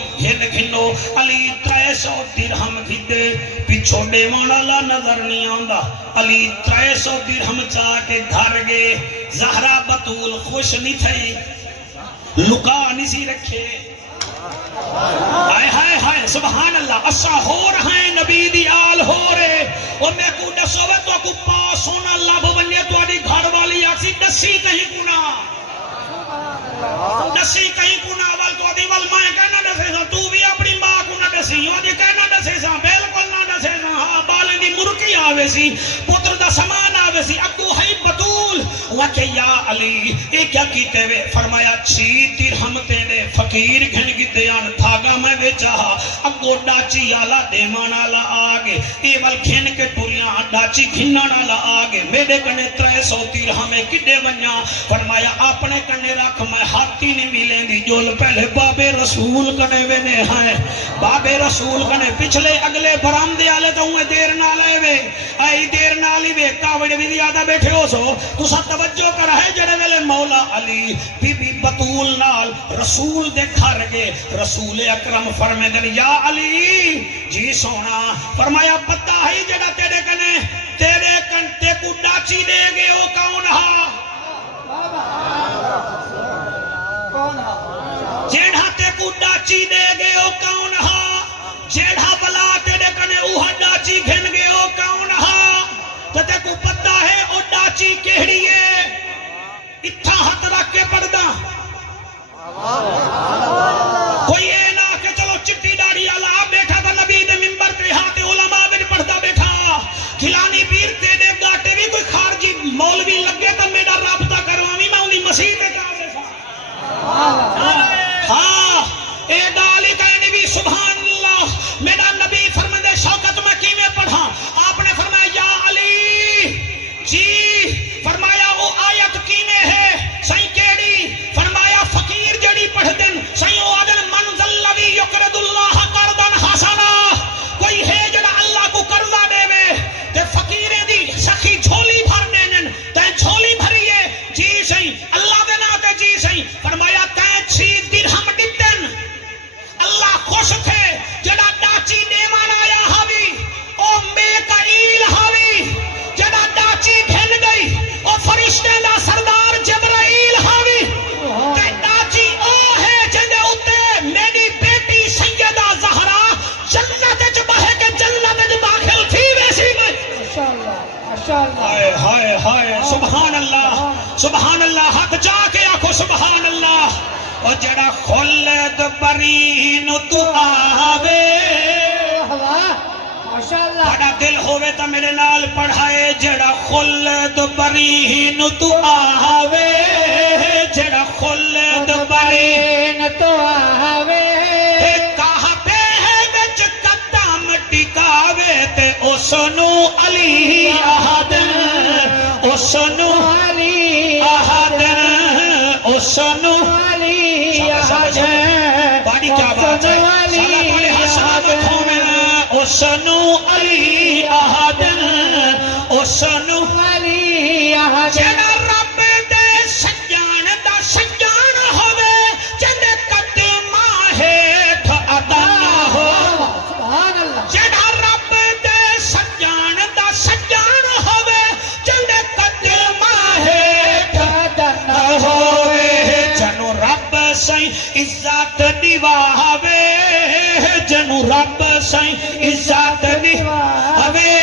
گھنو علی 300 درہم گھدے پچھوڑے مولا نظر نہیں آندا علی 300 درہم چاہ کے گھر گئے زہرا بطول خوش نہیں تھئی لکا نہیں سی رکھے ہائے ہائے ہائے سبحان اللہ اسا ہو رہے ہیں نبی دی آل ہو رہے اور میں کو ڈسو ہے تو کو پاس سونا لب بنیا تو آڈی گھڑ والی آسی ڈسی کہیں کنا ڈسی کہیں کنا وال تو آڈی وال مائیں کہنا ڈسے سا تو بھی اپنی ماں کو نہ ڈسی آڈی کہنا ڈسے سا بیلکل نہ ڈسے سا ہاں بالے دی مرکی آوے سی پتر دا سامان آوے سی اگو ہے بطول وہاں کہ یا علی ایک کیا کیتے ہوئے فرمایا 6 درہم تیرے فقیر گھن کی دیان تھاگا میں بیچا اگو ڈاچی آلا دیمان آلا آگے ایوال گھن کے ٹولیاں ڈاچی گھنان آلا آگے میرے کنے 300 درہم کڈے ونیا فرمایا اپنے کنے رکھ میں ہاتھی نہیں ملیں دی جول پہلے باب رسول کنے وینے ہیں باب رسول کنے پچھلے اگلے برامدے آلے تو ہوئے دیر نہ لے وے آئی دیر نہ لی وے کاوڑے بھی زیادہ بیٹھے ہو سو تو سب توجہ کر ہے جڑے ویلے مولا علی بی بی بطول نال رسول دے گھر گئے رسول اکرم فرمے دن یا علی جی سونا فرمایا پتہ ہے جڑا تیرے کنے تیرے کنتے کو ڈاچی دے گے وہ کون ہا کون ہے جیڑھا تے کو ڈاچی دے گے وہ کون ہا جیڑھا بلا تیرے کنے اوہ ڈاچی گھن گے وہ کون ہا تے کو پتہ ہے وہ ڈاچی کہڑی ہے اتھا ہاتھ رکھ کے پڑھدا کوئی اے نہ کہ چلو چٹی داڑھی والا بیٹھا تھا نبی دے منبر تے ہاتھ علماء میں پڑھدا بیٹھا کھلانی پیر تے دے گاٹے بھی کوئی خارجی مولوی لگے تو میرا رابطہ کروامی میں انہی مسیح تے جا ہاں اے گالی کہنی بھی سبحان اللہ میرا نبی فرمندے شوکت میں کی میں پڑھا آپ نے فرمایا یا علی جی فرمایا وہ آیت کی میں ہے سائیں کیڑی فرمایا فقیر جڑی پڑھ دن سائیں وہ آدن منزل لوی یقرد اللہ قردن حسنا کوئی ہے جڑا اللہ کو قرضہ دے وے کہ فقیرے دی سخی جھولی بھر دینن تے جھولی بھریے جی سائیں اللہ دے ناتے جی سائیں فرمایا تے 6 درہم ڈٹن اللہ خوش تھے جڑا ڈاچی دیوان آیا ہاوی او میکائیل ہاوی جڑا ڈاچی گھن گئی او فرشتے دا سردار جبرائیل ہاوی تے ڈاچی او ہے جنہیں اتے میری بیٹی سیدہ زہرا جنت اچ بہے کے جنت اچ داخل تھی ویسی میں ماشاءاللہ ہائے ہائے ہائے سبحان اللہ ہاتھ جا کے آکھو سبحان اللہ اور جڑا خلد بری نو تو آوے ماشاءاللہ بڑا دل ہوئے تا میرے نال پڑھائے جڑا خلد بری نو تو آوے جڑا خلد بری نو تو آوے کہاں پہ ہے وچ قدم ٹکاوے تے اسنو علی احدن اسنو علی احدن اسنو بڑی کیا بات ہے سالہ پڑے حسنات کھومن اسنو علی احدن اسنو علی جیڑا رب دے سجان دا سجان ہوئے جندے قدمہ ہیٹھ ادن ہو سبحان اللہ جیڑا رب دے سجان دا سجان ہوئے جندے قدمہ ہیٹھ ادن ہوئے جنو رب سائیں عزت دیواوے جنو رب سائیں عزت دیواوے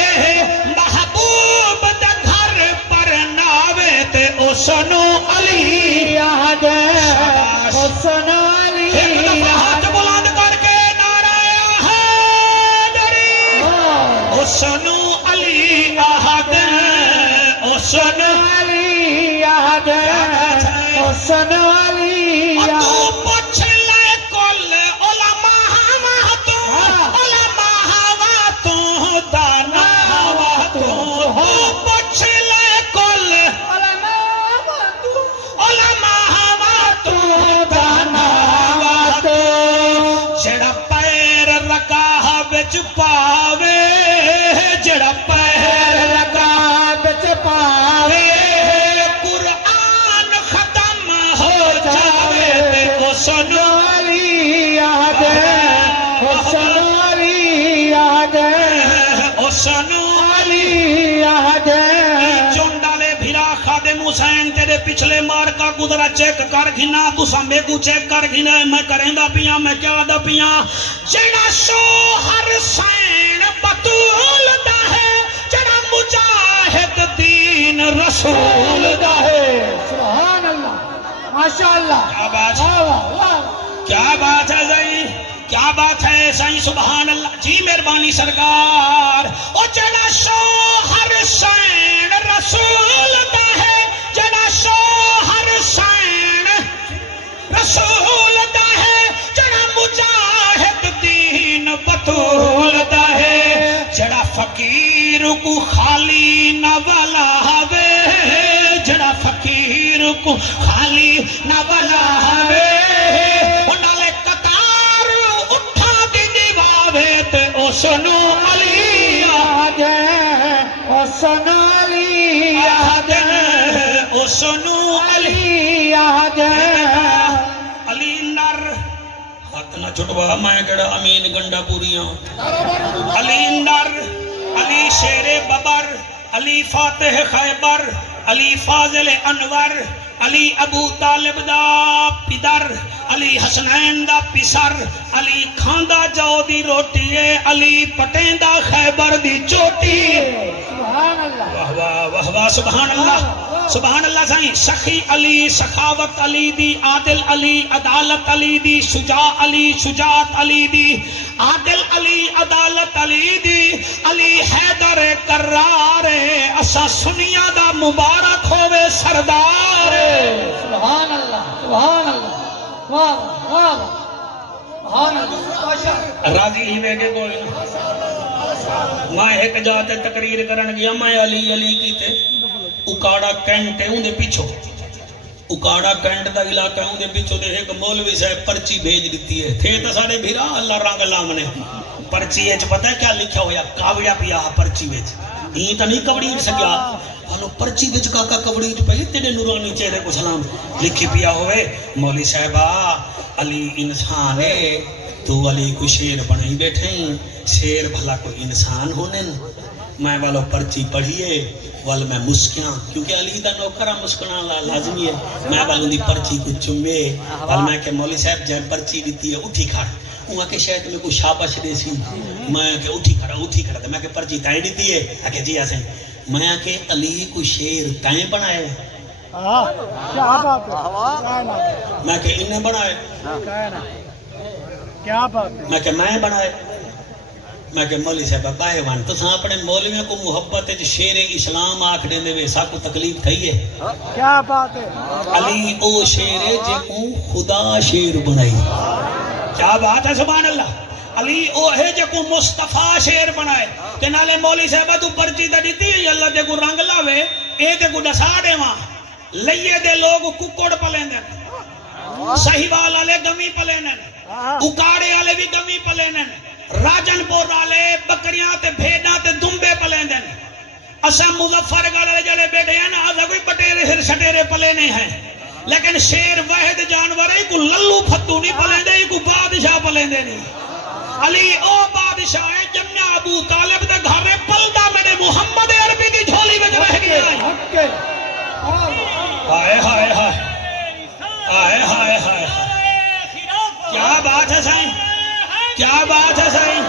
محبوب دے گھر پر ناوے تے اسنو علی احدن اسنو علی ایک دفعہ ہاتھ بلند کر کے نعرہ حیدری اسنو علی احدن اسنو علی احدن اسنو علی تو پوچھ لے کل علماء ہوا تو علماء ہوا تو دانا ہوا تو پوچھ لے کل علماء ہوا تو دانا ہوا تو جڑا پیر رکا بچ پاوے جڑا پیر رکا بچ پاوے قرآن ختم ہو جاوے تے اسنو علی احدن اسنو علی احدن اسنو علی احدن چونڈالے بھیرا خادم حسین تیرے پچھلے مار کا گزرا چیک کر گھنا تو سامبے کو چیک کر گھنا میں کریں دا پیا میں کیا دا پیا جڑا شوہر سین بطول دا ہے جڑا مجاہد دین رسول دا ہے سبحان اللہ ماشاءاللہ کیا بات ہے واہ واہ کیا بات ہے زئی کیا بات ہے سائیں سبحان اللہ جی مہربانی سرکار او جڑا شوہر سین رسول دا ہے جڑا شوہر سین رسول دا ہے جڑا مجاہد دین بطول دا ہے جڑا فقیر کو خالی نہ بلاوے جڑا فقیر کو خالی نہ بلاوے انہالے قطار اٹھا دی دیواوے تے اسنو علی احدن اسنو علی احدن اسنو علی احدن علی نر ہاتھ نہ چھٹوا میں کہڑا امین گنڈا پوریاں علی نر علی شیر ببر علی فاتح خیبر، علی فاضل انور، علی ابو طالب دا پدر، علی حسنین دا پسر، علی کھاندا جو دی روٹی ہے، علی پٹیندا خیبر دی چوٹی ہے۔ سبحان اللہ واہ واہ واہ واہ سبحان اللہ سبحان اللہ سائیں۔ سخی علی سخاوت علی دی، عادل علی عدالت علی دی، شجاع علی شجاعت علی دی، عادل علی عدالت علی دی، علی حیدر کرار اسا سنیا دا مبارک ہوئے سردار۔ سبحان اللہ سبحان اللہ واہ واہ سبحان اللہ ماشاء اللہ۔ راضی ہی میں کہ کوئی میں ایک جاتے تقریر کرن گیا، میں علی علی کیتے اکاڑا کینٹ ہے اندے پیچھو، اکاڑا کینٹ دا علاقہ ہے اندے پیچھو دے ایک مولوی صاحب پرچی بھیج دیتی ہے تھے تو سارے بھیرا اللہ رنگ لامنے پرچی ہے پتہ ہے کیا لکھا ہویا کاوڑیا پیا پرچی وچ این تا نہیں کبڑی سکیا ہلو پرچی وچ کاکا کبڑی پئی تیرے نورانی چہرے کو سلام لکھی پیا ہوئے مولوی صاحبہ علی انسان ہے تو علی کو شیر بنائی بیٹھے شیر بھلا کوئی انسان ہونے میں والو پرچی پڑھیے وال میں مسکیاں کیونکہ علی دا نوکرہ مسکنا لازمی ہے میں والوں دی پرچی کو چمے وال میں کہ مولی صاحب جائے پرچی دیتی ہے اٹھی کھڑ وہاں کے شاید میں کوئی شابش دے سی میں کہ اٹھی کھڑا میں کہ پرچی تائیں دیتی ہے کہ جی ایسے میں کہ علی کو شیر تائیں بنائے کیا بات ہے، میں کہ انہیں بنائے کیا بات ہے، میں کہ میں بنائے میں کہ مولی صاحب بائے وان تو ساں اپنے مولویوں کو محبت ہے شیر اسلام آکھ دیں دے وے سا کو تکلیف تھئی ہے کیا بات ہے، علی او شیر ہے جے کو خدا شیر بنائی کیا بات ہے سبحان اللہ علی او ہے جے کو مصطفیٰ شیر بنائے کہ نالے مولی صاحب تو پرچی دا دیتی ہے اللہ دے کو رنگ لاوے اے تے کو ڈسا دے وہاں لئیے دے لوگ ککڑ پلیں دیں صحیحوال والے گمی پلیں دیں اکاڑے والے بھی گمی پلیں دیں راجن پور والے بکریاں تے بھیڑاں تے دمبے پلیں دیں اسا مظفر گڑھ جڑے بیٹھے ہیں نا آدھا کوئی بٹیرے ہر سٹیرے پلے نہیں ہیں لیکن شیر واحد جانور ہے کو للو پھتو نہیں پلیں دے کو بادشاہ پلیں دے نہیں علی او بادشاہ ہے جمع ابو طالب دے گھر میں پلدا میرے محمد عربی کی جھولی میں رہ گیا ہائے ہائے ہائے ہائے ہائے ہائے کیا بات ہے سائیں کیا بات ہے سائیں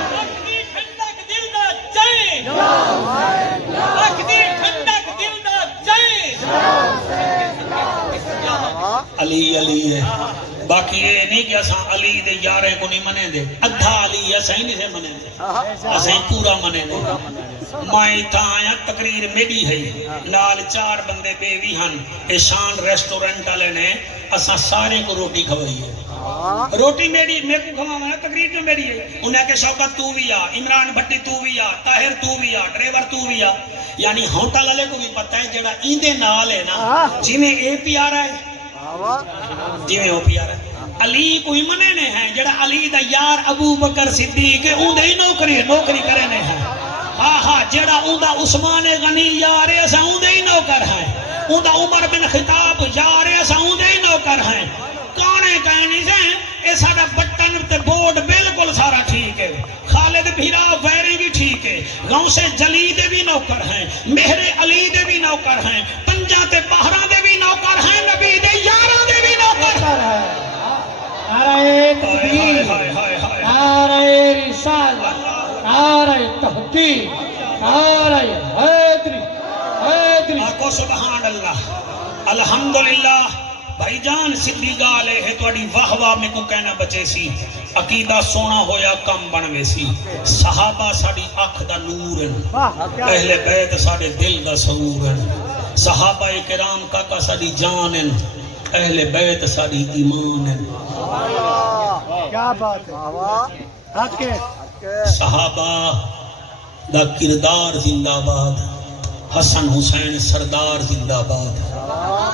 علی علی ہے باقی یہ نہیں کہ اساں علی دے یارے کو نہیں منے دے ادھا علی اساں نہیں سے منے دے اساں پورا منے دے میں تھا آیا تقریر میری ہے نال 4 بندے بیوی ہن احسان ریسٹورنٹ والے نے اساں سارے کو روٹی کھوائی ہے روٹی میری میرے کو کھوانا ہے تقریر تو میری ہے انہیں کہ شوکت تو بھی آ عمران بھٹی تو بھی آ طاہر تو بھی آ ڈرائیور تو بھی آ یعنی ہوٹل والے کو بھی پتہ ہے جڑا ایندے نال ہے نا جی میں اے پی آ رہا ہے جی میں او پی آ رہا ہے علی کوئی منے نے ہیں جڑا علی دا یار ابو بکر صدیق اون دے نوکری کرے نے ہیں ہاں ہاں جڑا اون دا عثمان غنی یار ہے اساں اون دے نوکر ہیں اون دا عمر بن خطاب یار ہے اساں اون دے نوکر ہیں کانے کہنی سے اے ساڈا بٹن تے بورڈ بالکل سارا ٹھیک ہے خالد بھیرا ویری بھی ٹھیک ہے غوث جلی دے بھی نوکر ہیں مہر علی دے بھی نوکر ہیں پنجا تے بہرا دے بھی نوکر ہیں نبی دے یاراں دے بھی نوکر ہیں نعرہ تکبیر نعرہ رسالت نعرہ تحقیق نعرہ حیدری آکو سبحان اللہ الحمدللہ بھائی جان سدھی گال ہے تھوڑی واہ واہ میں کو کہنا بچے سی عقیدہ سونا ہویا کم بنوے سی صحابہ ساڑی اکھ دا نور ہیں اہل بیت ساڑے دل دا سرور ہیں صحابہ کرام کاکا ساڑی جان ہیں اہل بیت ساڑی ایمان ہیں کیا بات ہے، صحابہ دا کردار زندہ باد حسن حسین سردار زندہ باد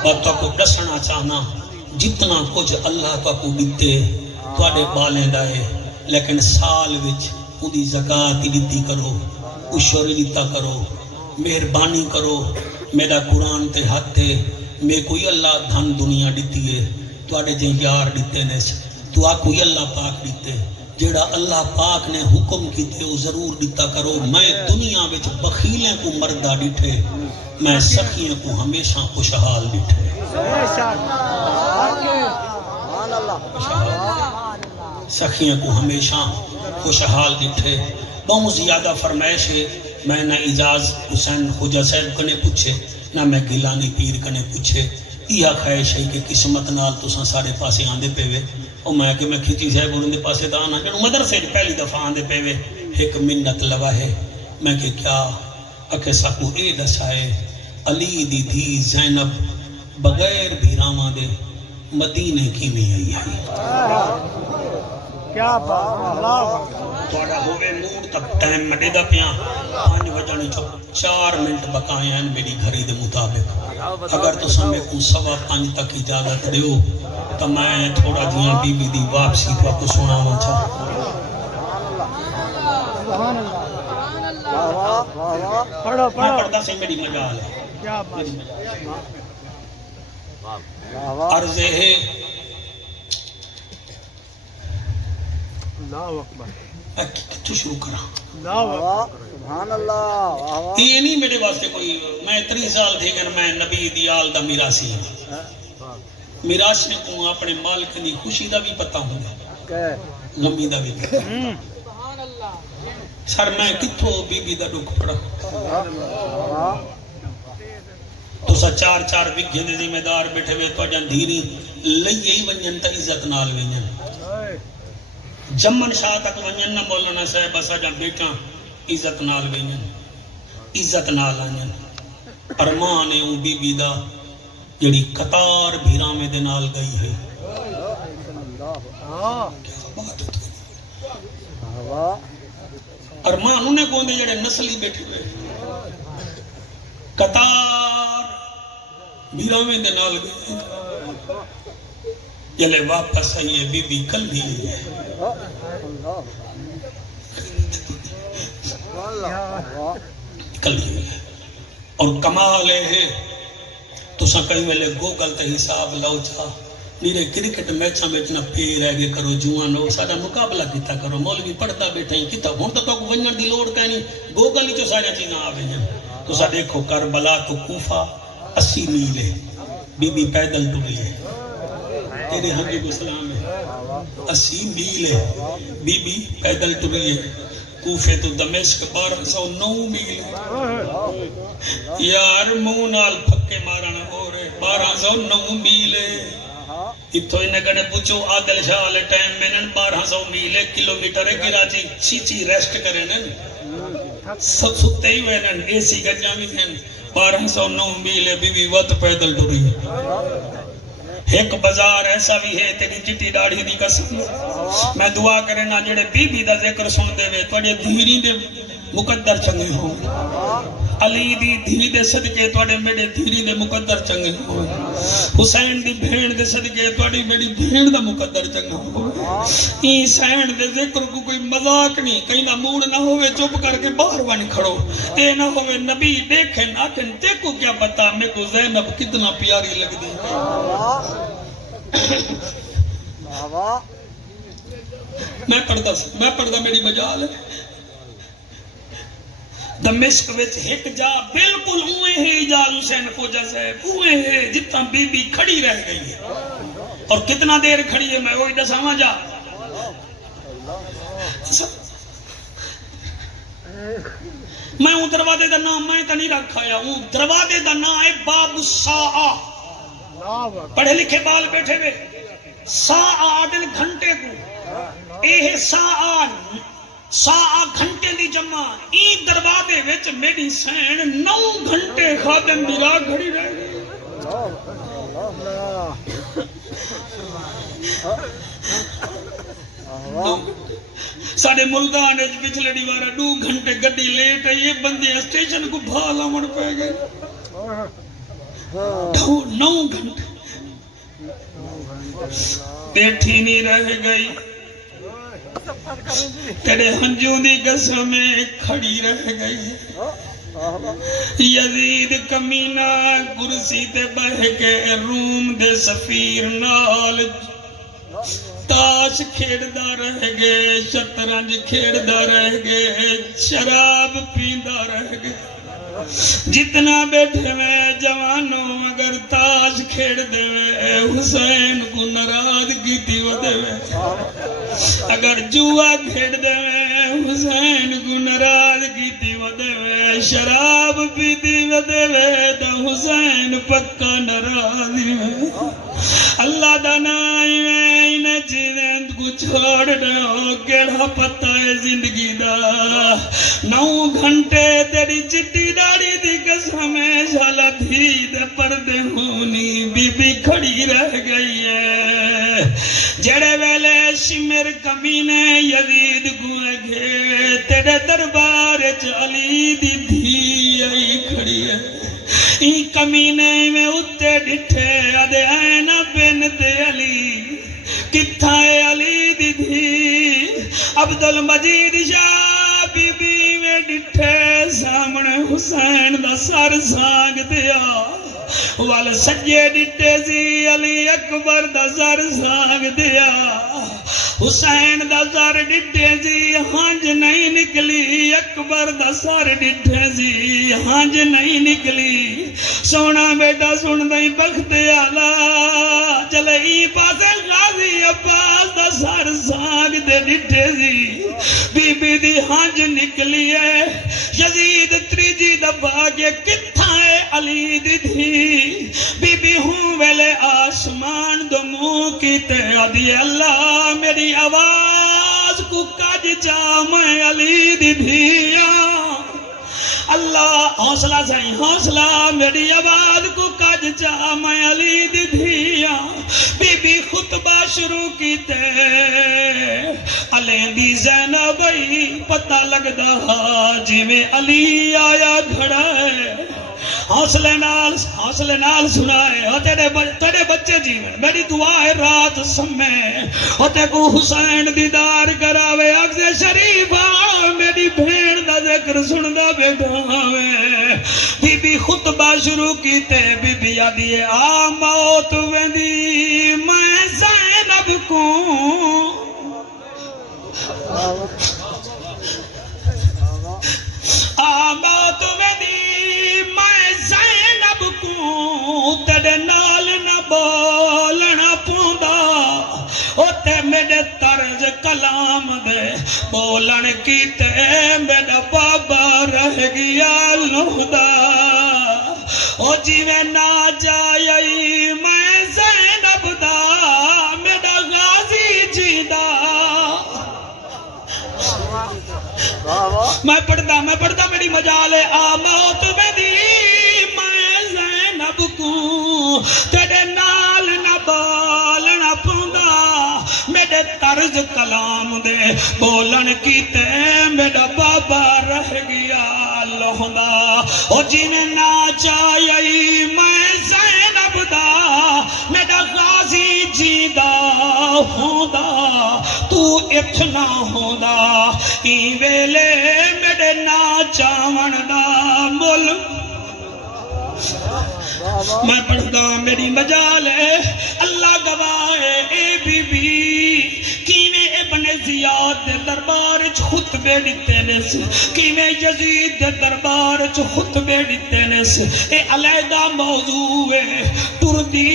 اور تو کو دسنا چاہنا جتنا کچھ اللہ کا کو دیتے تواڈے بالیں دائے لیکن سال وچ اودی زکات دیتی کرو عشر دیتا کرو مہربانی کرو میرا قرآن تے ہاتھ تے میں کوئی اللہ دھن دنیا دیتی ہے تواڈے جے یار دیتے نے تو کوئی اللہ پاک دیتے جڑا اللہ پاک نے حکم کیتے وہ ضرور دیتا کرو میں دنیا وچ بخیلیں کو مردہ ڈٹھے میں سخیوں کو ہمیشہ خوشحال ڈٹھے سخیوں کو ہمیشہ خوشحال ڈٹھے بہت زیادہ فرمائش ہے میں نہ اجاز حسین خواجہ صاحب کنے پوچھے نہ میں گیلانی پیر کنے پوچھے یہ خواہش ہے کہ قسمت نال تساں سارے پاسے آندے پے وے اور میں کہ میں کھچی صاحب اور دے پاسے دا آنا جنوں مدرسے پہلی دفعہ آندے پے وے ایک منت لوا ہے میں کہ کیا اکھے ساکو اے دسائے علی دی دھی زینب بغیر بھیراواں دے مدینے کی میں آئی کیا بات اللہ تھوڑا ہوئے نور تک ٹائم مڈے دا پیاں 5 بجے چ 4 منٹ بقائے ہیں میری گھری دے مطابق اگر تو سمے کو 5:15 تک اجازت دیو تو میں تھوڑا جیاں بی بی دی واپسی تو آپ کو سناواں چاہ سبحان اللہ پڑھو میں پڑھتا سے میری مجال ہے کیا بات عرض ہے اللہ اکبر میں کتوں شروع کرا سبحان اللہ یہ نہیں میرے واسطے کوئی میں 30 سال تھے کہ میں نبی دی آل دا میراثی ہوں میراثی کو اپنے مالک دی خوشی دا بھی پتہ ہوں غمی دا بھی پتہ سر میں کتوں بی بی دا دکھ پڑا تو سا 4 وگھے دے ذمہ دار بیٹھے ہوئے تو جان دھیری لئی ہی ونجن تا عزت نال ونجن جمن شاہ تک ونجن نہ مولانا صاحب اسا جان بیٹھا عزت نال ونجن عزت نال آنجن ارمان اون بی بی دا جڑی قطار بھیرامے دے نال گئی ہے ارمان انہیں کون دے جڑے نسلی بیٹھے ہوئے قطار بھیرامے دے نال گئی جلے واپس آئیے بی بی کل بھی ہے کل بھی ہے اور کمال ہے تو سا کئی ویلے گوگل تے حساب لاؤ چاہ میرے کرکٹ میچا میں اتنا پیر ہے گے کرو جوانو سارا مقابلہ کیتا کرو مولوی پڑھتا بیٹھا ہی کیتا ہون تو کو ونجن دی لوڑ کہنی گوگل ہی جو سارا چیزاں آوے ہیں تو سا دیکھو کربلا تو کوفہ 80 میل ہے بی بی پیدل ٹری ہے تیرے حقی کو سلام ہے 80 میل ہے بی بی پیدل ٹری ہے کوفے تو دمشق 1209 میل ہے یار منہ نال پھکے مارنا ہو رہے 1209 میل ہے اتھو انہیں کہنے پوچھو عادل شاہ والے ٹائم میں 1200 میل کلومیٹر ہے کراچی چیچی ریسٹ کریں سب ستے ہی ہوئے اے سی گجا بھی ہیں 1209 میل بی بی وقت پیدل ٹری ایک بازار ایسا بھی ہے تیری چٹی ڈاڑھی دی قسم میں دعا کرنا جڑے بی بی دا ذکر سن دے وے تواڈے دھیری دے مقدر چنگے ہوں علی دی دھی دے صدقے تواڈے میرے دھیری دے مقدر چنگے ہوں حسین دی بہن دے صدقے تواڈی میری بہن دا مقدر چنگا ہو این سین دے ذکر کو کوئی مذاق نہیں کہیں نہ موڑ نہ ہوئے چپ کر کے باہر ون کھڑو اے نہ ہوئے نبی دیکھیں آکھیں دیکھو کیا پتا میں کو زینب کتنا پیاری لگ دی میں پڑھتا میری مجال ہے دمشق وچ ایک جا بالکل اوے ہے اجاز حسین خواجہ صاحب اوے ہے جتنا بی بی کھڑی رہ گئی ہے اور کتنا دیر کھڑی ہے میں وہی دساواں جا میں وہ دروازے دا نام میں تا نہیں رکھا یا وہ دروازے دا نام ہے باب الساعہ پڑھے لکھے بال بیٹھے ہوئے ساعہ عادل گھنٹے کو اے ہے ساعہ گھنٹے دی جمع این دروازے وچ میری سین 9 گھنٹے خادم میرا گھڑی رہ گئی ساڑھے ملدان ایج پچھلے دیوارا 2 گھنٹے گڈی لیٹ ہے یہ بندے اسٹیشن کو بھالا مڑ پہ گئے 9 گھنٹے بیٹھی نہیں رہ گئی تیرے ہنجوں دی قسم کھڑی رہ گئی یزید کمینہ کرسی تے بہ کے روم دے سفیر نال تاش کھیڑدا رہ گئے شطرنج کھیڑدا رہ گئے شراب پیندا رہ گئے جتنا بیٹھے میں جوانوں اگر تاش کھیڑ دے حسین کو ناراضگی تھی ودے اگر جوا کھیڑ دے حسین کو ناراضگی تھی ودے شراب پیتی ودے تو حسین پکا ناراضی میں اللہ دا نائی میں انہیں جیویں کو چھوڑ دو کیڑا پتہ ہے زندگی دا 9 گھنٹے تیری چٹی داڑی دی قسم ہے جھالا بھی دے پردے ہونی بی بی کھڑی رہ گئی ہے جڑے ویلے شمر کمینے یزید گوئے گھے تیرے دربار علی دی دھی آئی کھڑی ہے این کمینے میں اتے ڈٹھے ادھے اینا بنت علی کتھائے علی دی دھی عبدالمجید شاہ بی بی میں ڈٹھے سامنے حسین دا سر سانگ دیا وال سجے ڈٹھے سی علی اکبر دا سر سانگ دیا حسین دا سر ڈٹھے سی ہانج نہیں نکلی اکبر دا سر ڈٹھے سی ہانج نہیں نکلی سونا بیٹا سن دیں بخت آلہ چلے ای پاسے غازی عباس دا سر سانگ دے ڈٹھے سی بی بی دی ہانج نکلی ہے یزید تریجی دبا کے کتھائے علی دی دھی بی بی ہوں ویلے آسمان دو منہ کیتے ادھی اللہ میری آواز کو کج جا میں علی دی دھیاں اللہ حوصلہ سائیں حوصلہ میری آواز کو کج جا میں علی دی دھیاں بی بی خطبہ شروع کیتے علی دی زینبی پتہ لگدا جی میں علی آیا کھڑا ہے حوصلے نال سنائے اور تیرے بچے جیون میری دعا ہے رات سمیں اور تے کو حسین دیدار کراوے اگزے شریفہ میری بھین دا ذکر سندہ بیٹھاوے بی بی خطبہ شروع کیتے بی بی آدھیے آ موت ویندی میں زینب کو آ موت ویندی تیرے نال نہ بولنا پوندا اوتے میرے طرز کلام دے بولن کیتے میرا بابا رہ گیا لہدا او جیویں نہ جائی میں زینب دا میرا غازی جیدا میں پڑھتا میری مجال ہے آ موت میں دی کو تیرے نال نہ بالنا پوندا میرے طرز کلام دے بولن کیتے میرا بابا رہ گیا لہندا او جنہیں نہ چاہیے میں زینب دا میرا غازی جیدہ ہوندا تو اٹھ نہ ہوندا ای ویلے میرے نہ چاون دا مل میں پڑھتا میری مجال ہے اللہ گواہ اے بی بی کیویں ابن زیاد دے دربار چ خطبے دتے نے کیویں یزید دے دربار چ خطبے دتے نے اے علیحدہ موضوع ہے ٹردی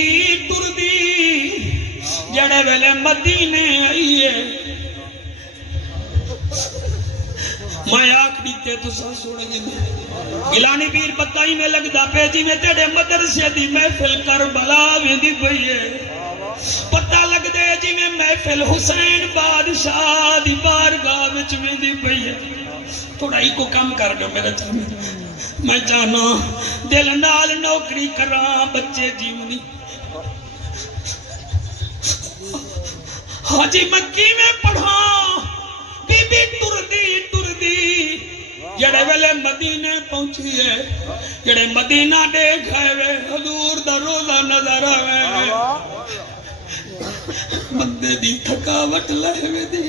جڑے ویلے مدینے آئیے میں آنکھ دیتے تو سا سوڑے گے گلانی پیر بتائی میں لگدا پہ جی میں تیرے مدرسے دی محفل کربلا میں دی پئی ہے پتہ لگ دے جی میں محفل حسین بادشاہ دی بارگاہ وچ میں دی پئی ہے تھوڑا ہی کو کم کر دو میرے چاہنے میں چاہنا دل نال نوکری کراں بچے جیونی حاجی مکی میں پڑھاں بی بی ٹردی جڑے ویلے مدینے پہنچی ہے جڑے مدینہ دیکھ آئے حضور دا روزہ نظر آئے بندے دی تھکاوٹ لہوے دی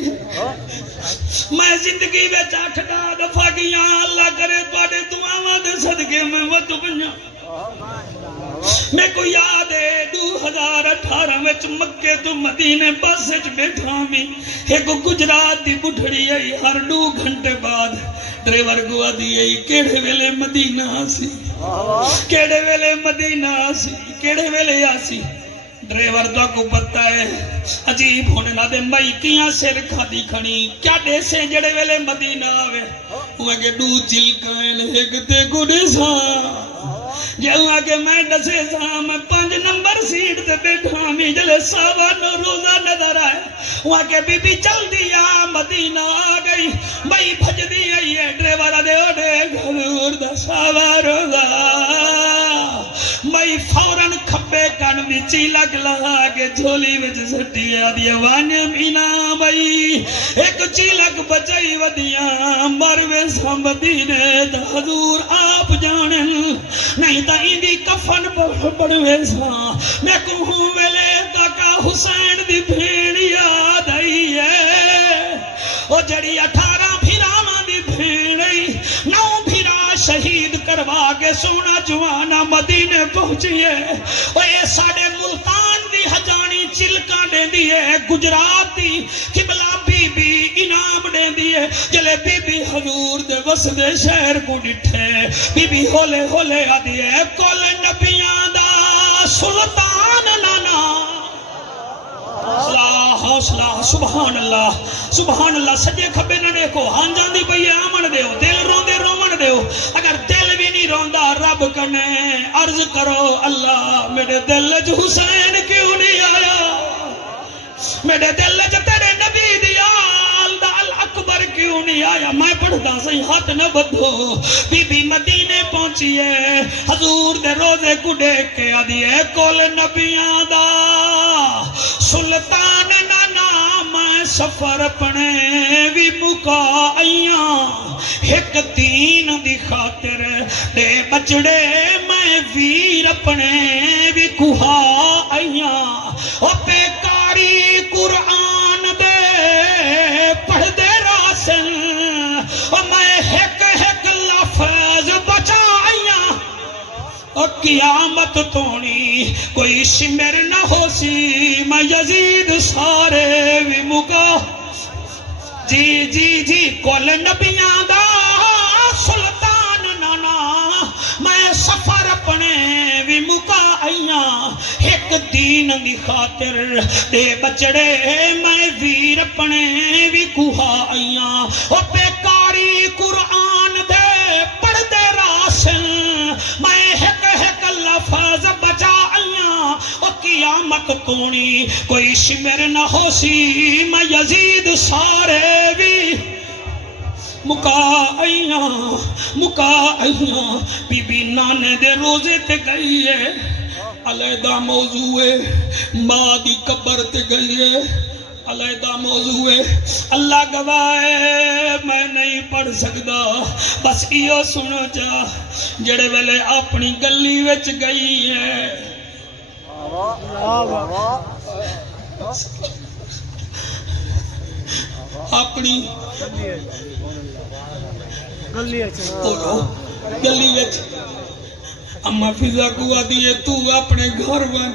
میں زندگی میں چاٹھتا دفعہ کیا اللہ کرے پاڑے دعاواں دے صدقے میں وقت بنیا میں کو یاد ہے 2018 وچ مکے تو مدینے بس وچ بیٹھا میں ایک گجرات دی بٹھڑی آئی ہر 2 گھنٹے بعد ڈرائیور کو آدھی آئی کیڑے ویلے مدینہ آسی کیڑے ویلے مدینہ آسی کیڑے ویلے آسی ڈرائیور تو کو پتہ ہے عجیب ہونے نہ دے مائی کیاں سر کھادی کھنی کیا دے سے جڑے ویلے مدینہ آوے وہ کہ 2 چلکائن ایک تے گڑے سا جہاں کہ میں دسے سا میں 5 نمبر سیٹ تے بیٹھا میں جلے ساوا نو روزہ نظر آئے وہاں کہ بی بی چل دیا مدینہ آ گئی بھائی بھج دی آئی ہے ڈرائیور دے اوڑے گھرور دا ساوا روزہ میں فوراں کھبے کن بھی چیلک لگا کے جھولی وچ سٹی آدھی وانے مینا بھائی ایک چیلک بچائی ودیاں مروے سمدینے دا حضور آپ جانن نہیں تا ایندی کفن پڑوے سا میں کہوں ویلے کاکا حسین دی بھیڑ یاد آئی ہے او جڑی 18 بھیراواں دی بھیڑ 9 بھیرا شہید کروا کے سونا جوانا مدینے پہنچی ہے او اے ساڑے ملتان دی حجانی چلکاں دے دی ہے گجرات دی قبلہ بی بی انعام دے دی ہے جلے بی بی حضور دے وسدے شہر کو ڈٹھے بی بی ہولے ہولے آدھی ہے کل نبیاں دا سلطان نانا حوصلہ سبحان اللہ سجے کھبے نہ دیکھو ہاں جاندی پئی آمن دیو دل روندے رومن دیو اگر دل بھی نہیں روندا رب کنے عرض کرو اللہ میرے دل وچ حسین کیوں نہیں آیا میرے دل وچ تیرے نبی دی آل دا الاکبر کیوں نہیں آیا میں پڑھدا سی ہاتھ نہ بدھو بی بی مدینے پہنچی ہے حضور دے روزے کو دیکھ کے آدھی ہے کول نبیاں دا سلطان نانا میں سفر اپنے بھی مکا آئیاں ایک دین دی خاطر دے بچڑے میں ویر اپنے بھی کہا آئیاں او بیکاری قرآن دے پڑھ دے راسل او میں ایک لفظ بچا آئیاں او قیامت تونی کوئی شمر نہ ہو سی میں یزید سارے بھی مکا جی کل نبیاں دا سلطان نانا میں سفر اپنے بھی مکا آئیاں ایک دین دی خاطر دے بچڑے میں ویر اپنے بھی کوہا آئیاں او بیکاری قرآن دے پڑھ دے راسل میں ایک لفظ بچا آئیاں او قیامت تونی کوئی شمر نہ ہو سی میں یزید سارے بھی مکا آئیاں بی بی نانے دے روزے تے گئی ہے علیحدہ موضوع ہے ماں دی قبر تے گئی ہے علیحدہ موضوع ہے اللہ گواہ ہے میں نہیں پڑھ سکتا بس ایو سنو جا جڑے ویلے اپنی گلی وچ گئی ہے اپنی گلی وچ اما فضا کو آدھی ہے تو اپنے گھر بن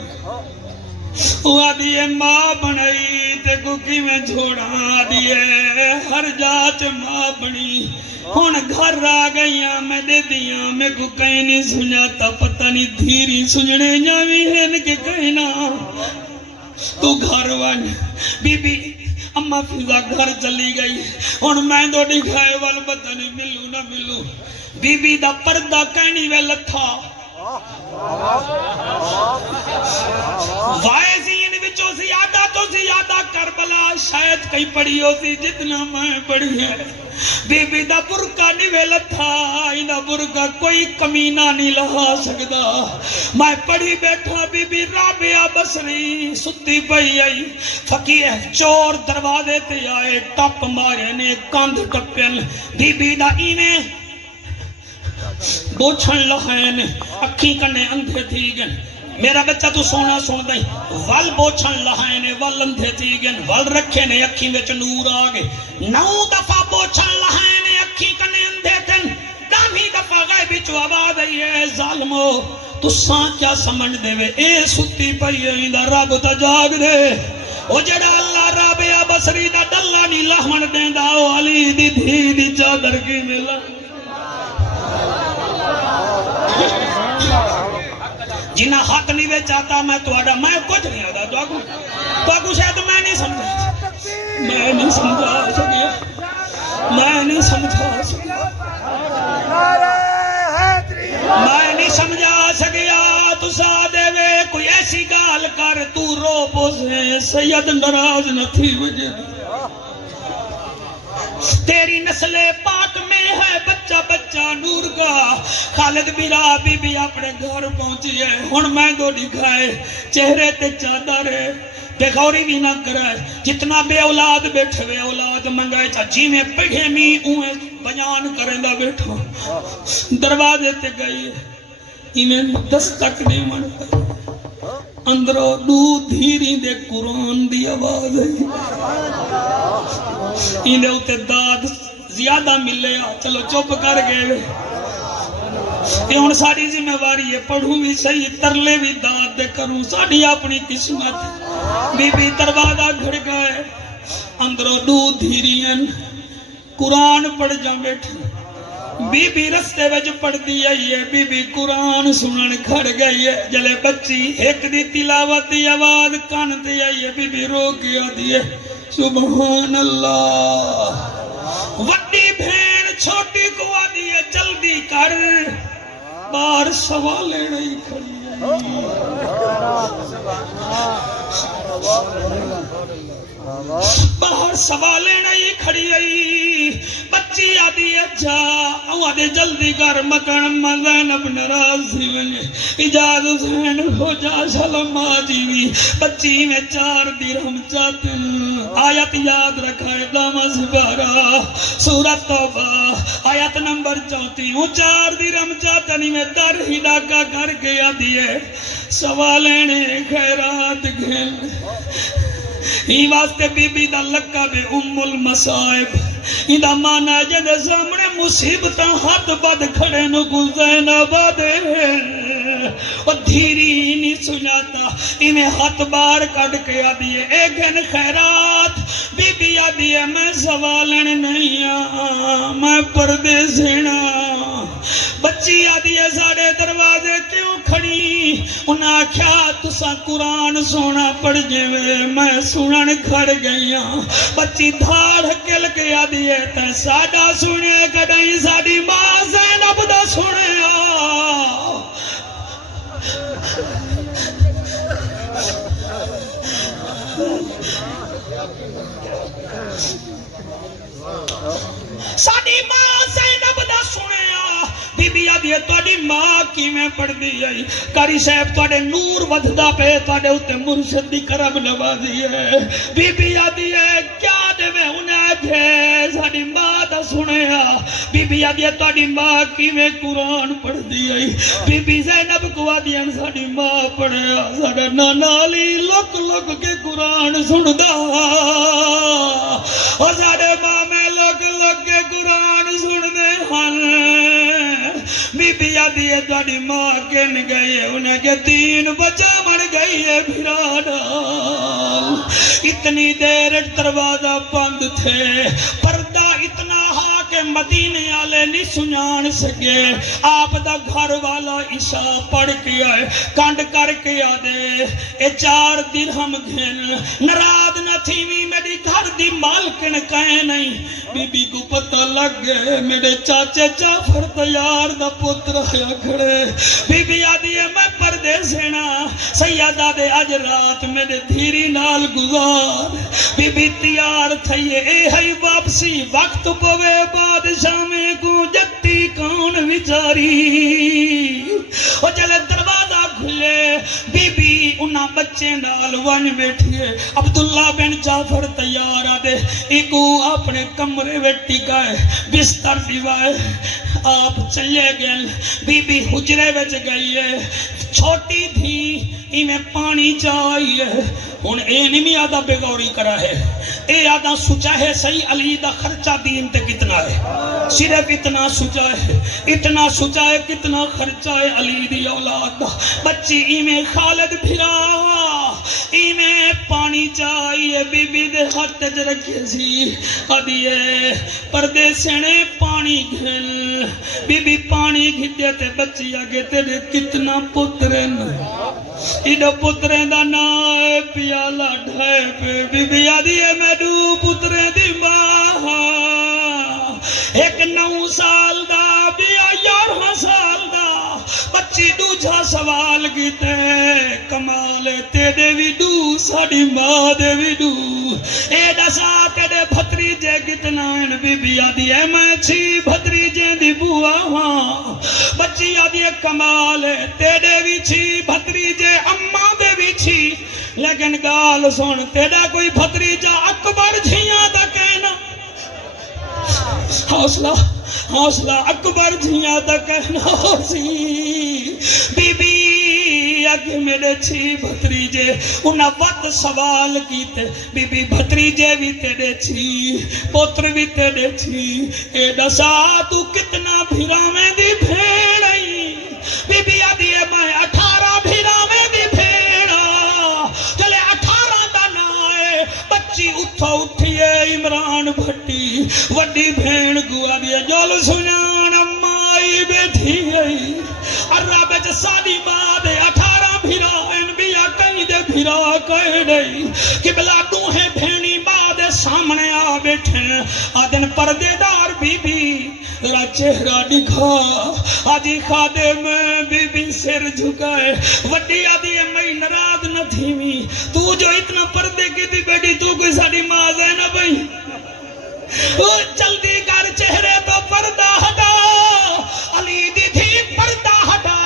وہ آدھی ہے ماں بنائی تے کو کی میں جھوڑا آدھی ہے ہر جاچ ماں بنی ہون گھر آ گئیاں میں دے دیاں میں کو کہیں نہیں سنجاتا پتہ نہیں دھیری سنجنے جاوی ہے کہ کہیں نہ تو گھر بن بی بی اما فضا گھر چلی گئی ہون میں دو دکھائے وال پتہ نہیں ملو نہ ملو بی بی دا پردہ کہنی وے لتھا وائزین وچوں زیادہ کربلا شاید کئی پڑھی ہو سی جتنا میں پڑھی ہے بی بی دا برکہ نویل تھا اینا برکہ کوئی کمینہ نہیں لہا سکتا میں پڑھی بیٹھا بی بی رابعہ بصری ستی پئی آئی فقیہ چور دروازے تے آئے ٹپ مارے نے کاندھ ٹپن بی بی دا اینے بوچھن لہین اکھی کنے اندھے تھی گن میرا بچہ تو سونا سن دیں وال بوچھن لہائنے وال اندھے تھی گن وال رکھے نے اکھی وچ نور آگے 9 دفعہ بوچھن لہائنے اکھی کنے اندھے تن دامی دفعہ غیب چو آواز آئی ہے ظالمو تساں کیا سمجھ دے وے اے ستی پئی ایندا رب تا جاگ دے او جڑا اللہ رابعہ بصری دا ڈلا نہیں لہمن دیندا او علی دی دھی دی چادر کی ملا جنہ حق نہیں وے چاہتا میں تواڈا میں کچھ نہیں آدا تو کو شاید میں نہیں سمجھا سکیا میں نہیں سمجھا سکیا تسا دے وے کوئی ایسی گال کر تو رو پوسے سید ناراض نہ تھی وجہ تیری نسل پاک میں ہے بچہ بچہ نور کا خالد بیرا بی بی اپنے گھر پہنچی ہے ہن میں دو دکھائے چہرے تے چادر ہے بے غوری بھی نہ کرائے جتنا بے اولاد بیٹھے وے اولاد منگائے چا جی میں پڑھے می اوے بیان کریں دا بیٹھو دروازے تے گئی انہیں دستک نہیں منتا اندرو دو دھیری دے قرآن دی آواز ہے انہیں اتے داد زیادہ ملے چلو چپ کر گئے یہ ہن ساری ذمہ واری ہے پڑھوں بھی صحیح ترلے بھی داد دے کروں ساری اپنی قسمت بی بی دروازہ گھڑ گئے اندرو دو دھیرین قرآن پڑھ جا بیٹھے بی بی رستے وچ پڑھ دی ہے بی بی قرآن سنن کھڑ گئی ہے جلے بچی ایک دی تلاوت دی آواز کان تے آئی ہے بی بی رو گیا دی ہے سبحان اللہ وڈی بھین چھوٹی کو آدھی ہے جلدی کر بار سوالے نہیں کھڑی باہر سوالے نہیں کھڑی آئی بچی آدھی ہے جا آدھے جلدی کر مکن زینب ناراضی ونجے اجاز حسین ہو جا شلم آجیوی بچی میں 4 درہم چاہتے آیت یاد رکھائے داما سبارہ سورت توبہ آیت نمبر 34 4 درہم چاہتے نہیں میں در ہی ڈاکہ کر کے آدھی ہے سوالے خیرات گھن ہی واسطے بی بی دا لقب ام المصائب ہی دا مانا جدے سامنے مصیبتاں ہاتھ بد کھڑے نو کو زینب دے اور دھیری نہیں سناتا انہیں ہاتھ بار کٹ کے آدھی ہے ایک گھن خیرات بی بی آدھی ہے میں سوالن نہیں میں پردے سینا بچی آدھی ہے ساڑے دروازے کیوں کھڑی انہاں کیا تسا قرآن سونا پڑھ جوے میں سنن کھڑ گئی ہاں بچی دھاڑ کل کے آدھی ہے تے ساڑا سنے کڑائی ساڑی ماں زینب دا سنے ساڑی ماں زینب دا سنے بی بی آدھی ہے توڑی ماں کی میں پڑھ دی آئی کاری صاحب توڑے نور ودھدا پہ توڑے اتے مرشد دی کرم نوازی ہے بی بی آدھی ہے کیا دے میں انہیں تھے ساڑی ماں دا سنے بی بی آدھی ہے توڑی ماں کی میں قرآن پڑھ دی آئی بی بی زینب کو آدھی ہے ساڑی ماں پڑھے ساڑا نانالی لک لک کے قرآن سن دا اور ساڑے ماں میں لک لک کے قرآن سن دے ہن بی بی آدھی ہے توڑی ماں کن گئی ہے انہیں کے 3 بچہ مر گئی ہے بھیرانال اتنی دیر دروازہ بند تھے پردہ اتنا ہا کہ مدینے آلے نہیں سنان سکے آپ دا گھر والا عشاء پڑھ کے آئے کانڈ کر کے آدھے اے 4 درہم گھن نراد نہ تھی بھی میری گھر دی مالکن کہیں نہیں بی بی کو پتہ لگ گئے میرے چاچے جعفر تیار دا پتر آیا کھڑے بی بی آدھی ہے میں پردے سینا سیدہ دے اج رات میرے دھیری نال گزار بی بی تیار تھئیے اے ہی واپسی وقت پوے بادشاہ میں کو جتی کون وچاری اور جلے دروازہ کھلے ویلے بی بی انہاں بچے نال ون بیٹھیے عبداللہ بن جعفر تیار آدے ایکو اپنے کمرے بیٹھی گئے بستر دیوائے آپ چلے گئے بی بی حجرے بچ گئی ہے چھوٹی تھی میں پانی چاہیے ہن اے نہیں آدھا بغوری کرا ہے اے آدھا سوچا ہے صحیح علی دا خرچہ دین تے کتنا ہے صرف اتنا سوچا ہے کتنا خرچہ ہے علی دی اولاد دا بچی ایمیں خالد بھرا ایمیں پانی چاہیے بی بی دے ہاتھ ج رکھے سی آدھیے پردے سنے پانی گھل بی بی پانی گھدے تے بچی آگے تیرے کتنا پترن ایڈو پتریں دا نائے پیالہ ڈھائے پہ بی بی آدھیے میں دو پتریں دی ماں ایک 9 سال دا بیا 11 سال دا بچی دوجھا سوال کیتے کمال تیرے بھی دو ساڑی ماں دے بھی دو اے دسا تیرے بھتریجے کتنا ہیں بی بی آدھیے میں 6 بھتریجے دی بوا ہاں بچی آدھیے کمال تیرے بھی 6 بھتریجے اماں دے بھی 6 لیکن گال سن تیرا کوئی بھتریجہ اکبر جھیاں دا کہنا حوصلہ اکبر جھیاں دا کہنا ہو سی بی بی اگے میرے 6 بھتریجے انہاں وقت سوال کیتے بی بی بھتریجے بھی تیرے 6 پوتر بھی تیرے 6 اے دسا تو کتنا بھیراویں دی بھیڑائی بی بی آدھیے میں 18 بھیراویں دی بھیڑا چلے 18 دا نائے بچی اٹھیے عمران بھٹی وڈی بھین گوا دیا جول سنان امائی بیٹھی گئی عرب بچ سادی ماں دے 18 بھیرا انبیاء کہیں دے بھیرا کہے نہیں قبلہ دوہیں بھینی ماں دے سامنے آ بیٹھے آدن پردے دار بی بی را چہرہ دکھا آجی خادے میں بی بی سر جھکائے وڈی آدھی میں نراض نہ تھی میں تو جو اتنا پردے کی تھی بیٹی تو کوئی ساڑی ماں زینب بھئی جلدی کر چہرے تو پردہ ہٹا علی دی تھی پردہ ہٹا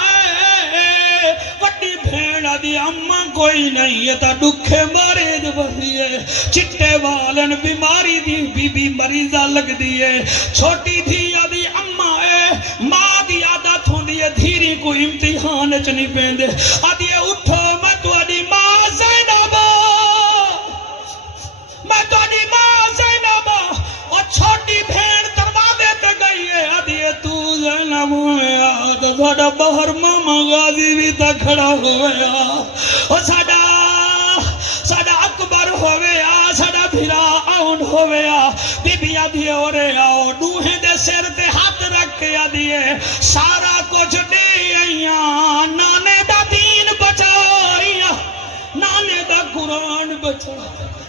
وڈی بھیڑا دی اماں کوئی نہیں ہے تا دکھے مارے دے بھئی ہے چٹے والن بیماری دی بی بی مریضہ لگ دیئے چھوٹی تھی آدھی اماں ماں دی عادت ہوں دیئے دھیری کو امتحان چنی پیندے آدھی اٹھو میں تو آدھی ماں زینبہ میں تو آدھی ماں زینبہ اور چھوٹی بھین دروازے تے گئی ہے آدھی تو زینب میں آدھا ساڑا باہر ماما غازی بھی تا کھڑا ہویا اور ساڑا اکبر ہویا ساڑا بھیرا آؤن ہویا بی بی آدھی اورے آؤ دوہیں دے سر تے ہاتھ رکھ کے آدھی سارا کچھ دے آئیاں نانے دا دین بچائیاں نانے دا قرآن بچائیاں